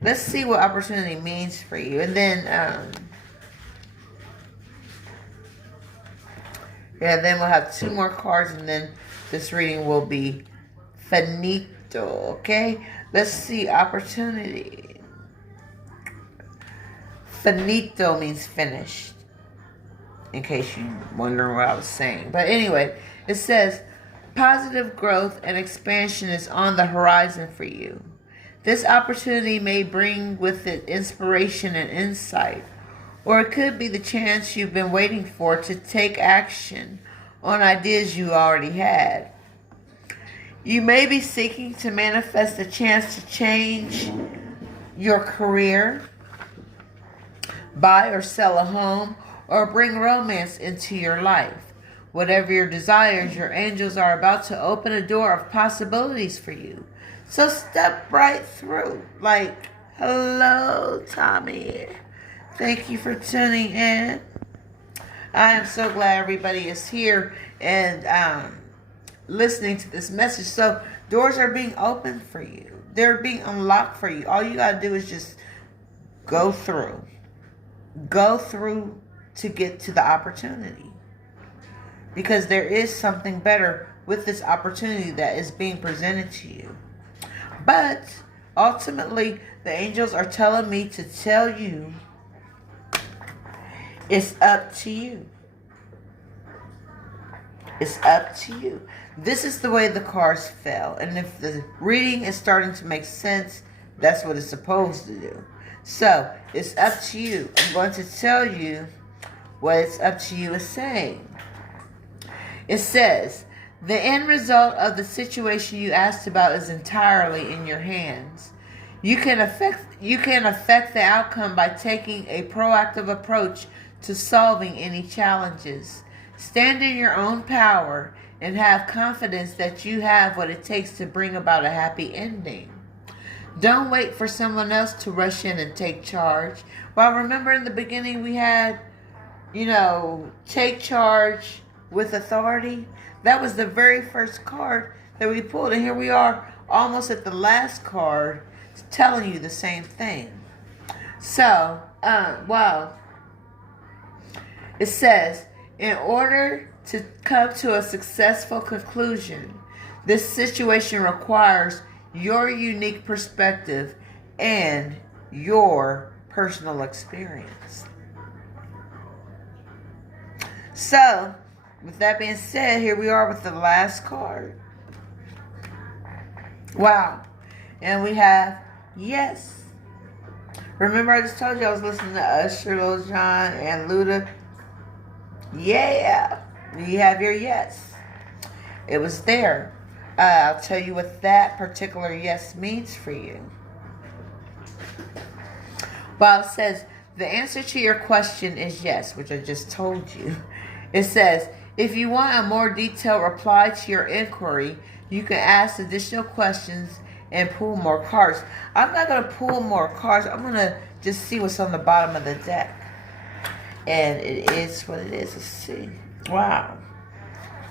Let's see what opportunity means for you. And then, then we'll have 2 more cards, and then this reading will be finito, okay? Let's see, opportunity. Finito means finished, in case you wonder what I was saying. But anyway, it says, positive growth and expansion is on the horizon for you. This opportunity may bring with it inspiration and insight, or it could be the chance you've been waiting for to take action on ideas you already had. You may be seeking to manifest a chance to change your career, buy or sell a home, or bring romance into your life. Whatever your desires, your angels are about to open a door of possibilities for you. So step right through. Like, hello, Tommy. Thank you for tuning in. I am so glad everybody is here and listening to this message. So doors are being opened for you. They're being unlocked for you. All you got to do is just go through. Go through to get to the opportunity. Because there is something better with this opportunity that is being presented to you. But ultimately, the angels are telling me to tell you it's up to you. It's up to you. This is the way the cards fell. And if the reading is starting to make sense, that's what it's supposed to do. So, it's up to you. I'm going to tell you what it's up to you is saying. It says, the end result of the situation you asked about is entirely in your hands. You can affect the outcome by taking a proactive approach to solving any challenges. Stand in your own power and have confidence that you have what it takes to bring about a happy ending. Don't wait for someone else to rush in and take charge. Well, remember in the beginning we had, take charge with authority. That was the very first card that we pulled. And here we are almost at the last card telling you the same thing. So, it says, in order to come to a successful conclusion, this situation requires your unique perspective and your personal experience. So, with that being said, here we are with the last card. Wow. And we have yes. Remember I just told you I was listening to Usher, Lil Jon, and Luda? Yeah. You have your yes. It was there. I'll tell you what that particular yes means for you. Well, it says, the answer to your question is yes, which I just told you. It says, if you want a more detailed reply to your inquiry, you can ask additional questions and pull more cards. I'm not going to pull more cards. I'm going to just see what's on the bottom of the deck. And it is what it is. Let's see. Wow.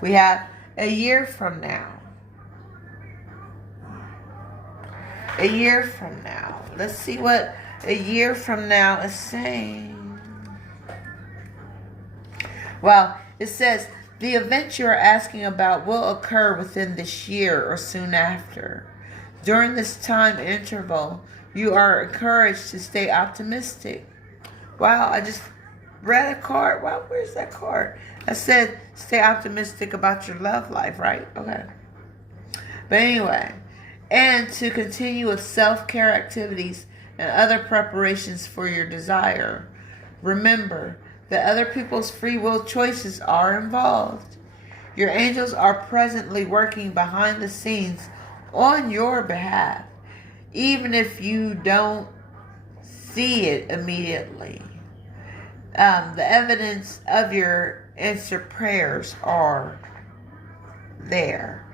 We have a year from now. A year from now. Let's see what a year from now is saying. Well, it says, the event you are asking about will occur within this year or soon after. During this time interval, you are encouraged to stay optimistic. Wow, I just read a card. Well, where's that card? I said, stay optimistic about your love life, right? Okay. But anyway, and to continue with self-care activities and other preparations for your desire. Remember that other people's free will choices are involved. Your angels are presently working behind the scenes on your behalf, even if you don't see it immediately. The evidence of your answered prayers are there.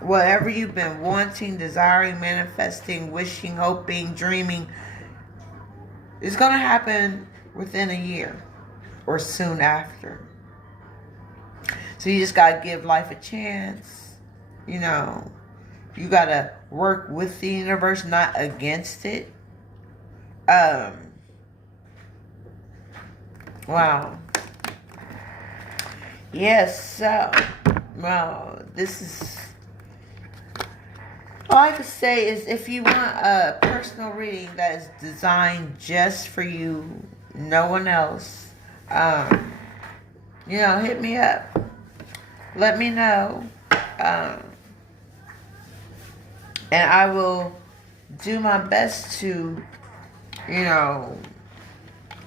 Whatever you've been wanting, desiring, manifesting, wishing, hoping, dreaming, is going to happen within a year or soon after. So you just got to give life a chance. You know, you got to work with the universe, not against it. Wow. Yes, so, well, this is, all I can say is if you want a personal reading that is designed just for you, no one else, hit me up. Let me know. And I will do my best to,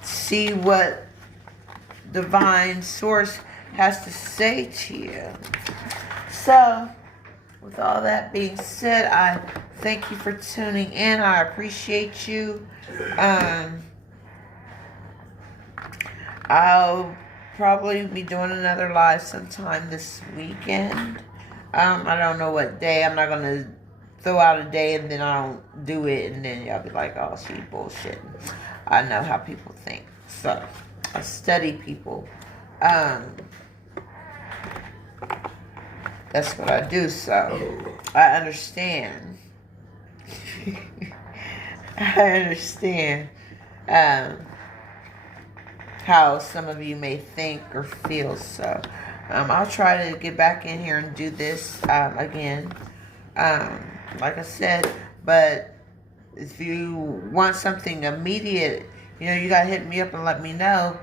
see what divine source has to say to you. So, with all that being said, I thank you for tuning in. I appreciate you. I'll probably be doing another live sometime this weekend. I don't know what day. I'm not going to throw out a day and then I don't do it and then y'all be like, oh, she bullshitting. I know how people think. So, I study people. That's what I do, so I understand. I understand how some of you may think or feel, so I'll try to get back in here and do this again, like I said. But if you want something immediate, you gotta hit me up and let me know.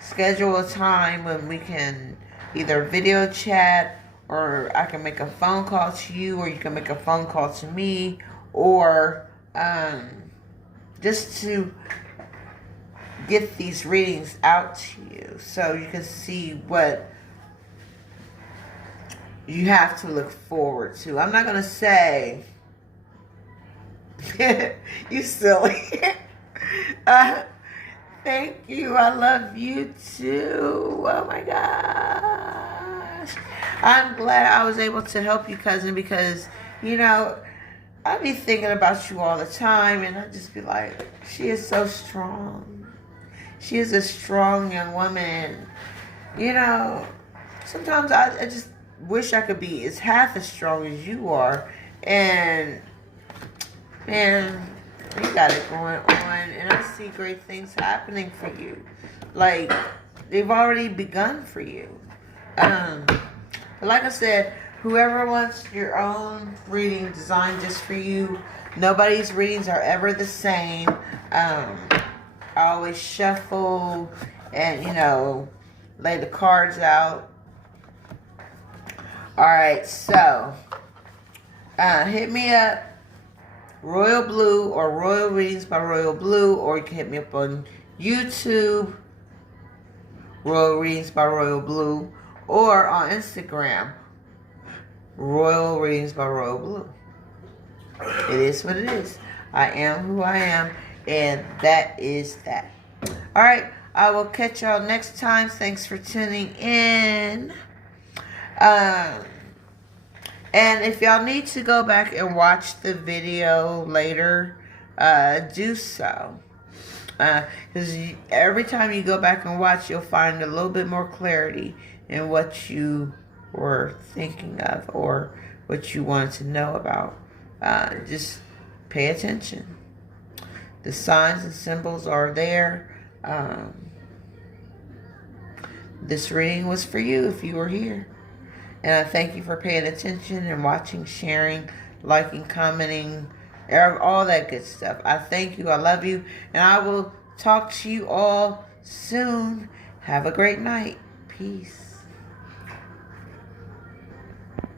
Schedule a time when we can either video chat, or I can make a phone call to you, or you can make a phone call to me, or just to get these readings out to you so you can see what you have to look forward to. I'm not going to say, you silly. Thank you. I love you too. Oh my gosh. I'm glad I was able to help you, cousin, because, I be thinking about you all the time, and I just be like, she is so strong. She is a strong young woman. Sometimes I just wish I could be half as strong as you are. And, man, you got it going on, and I see great things happening for you. Like, they've already begun for you. But like I said, whoever wants your own reading designed just for you, nobody's readings are ever the same. I always shuffle and, lay the cards out. Alright, so, hit me up, Royal Blue or Royal Readings by Royal Blue, or you can hit me up on YouTube, Royal Readings by Royal Blue, or on Instagram, Royal Readings by Royal Blue. It is what it is. I am who I am, and that is that. Alright, I will catch y'all next time. Thanks for tuning in. And if y'all need to go back and watch the video later, do so. Because every time you go back and watch, you'll find a little bit more clarity in what you were thinking of or what you wanted to know about. Just pay attention. The signs and symbols are there. This reading was for you if you were here. And I thank you for paying attention and watching, sharing, liking, commenting, all that good stuff. I thank you. I love you. And I will talk to you all soon. Have a great night. Peace.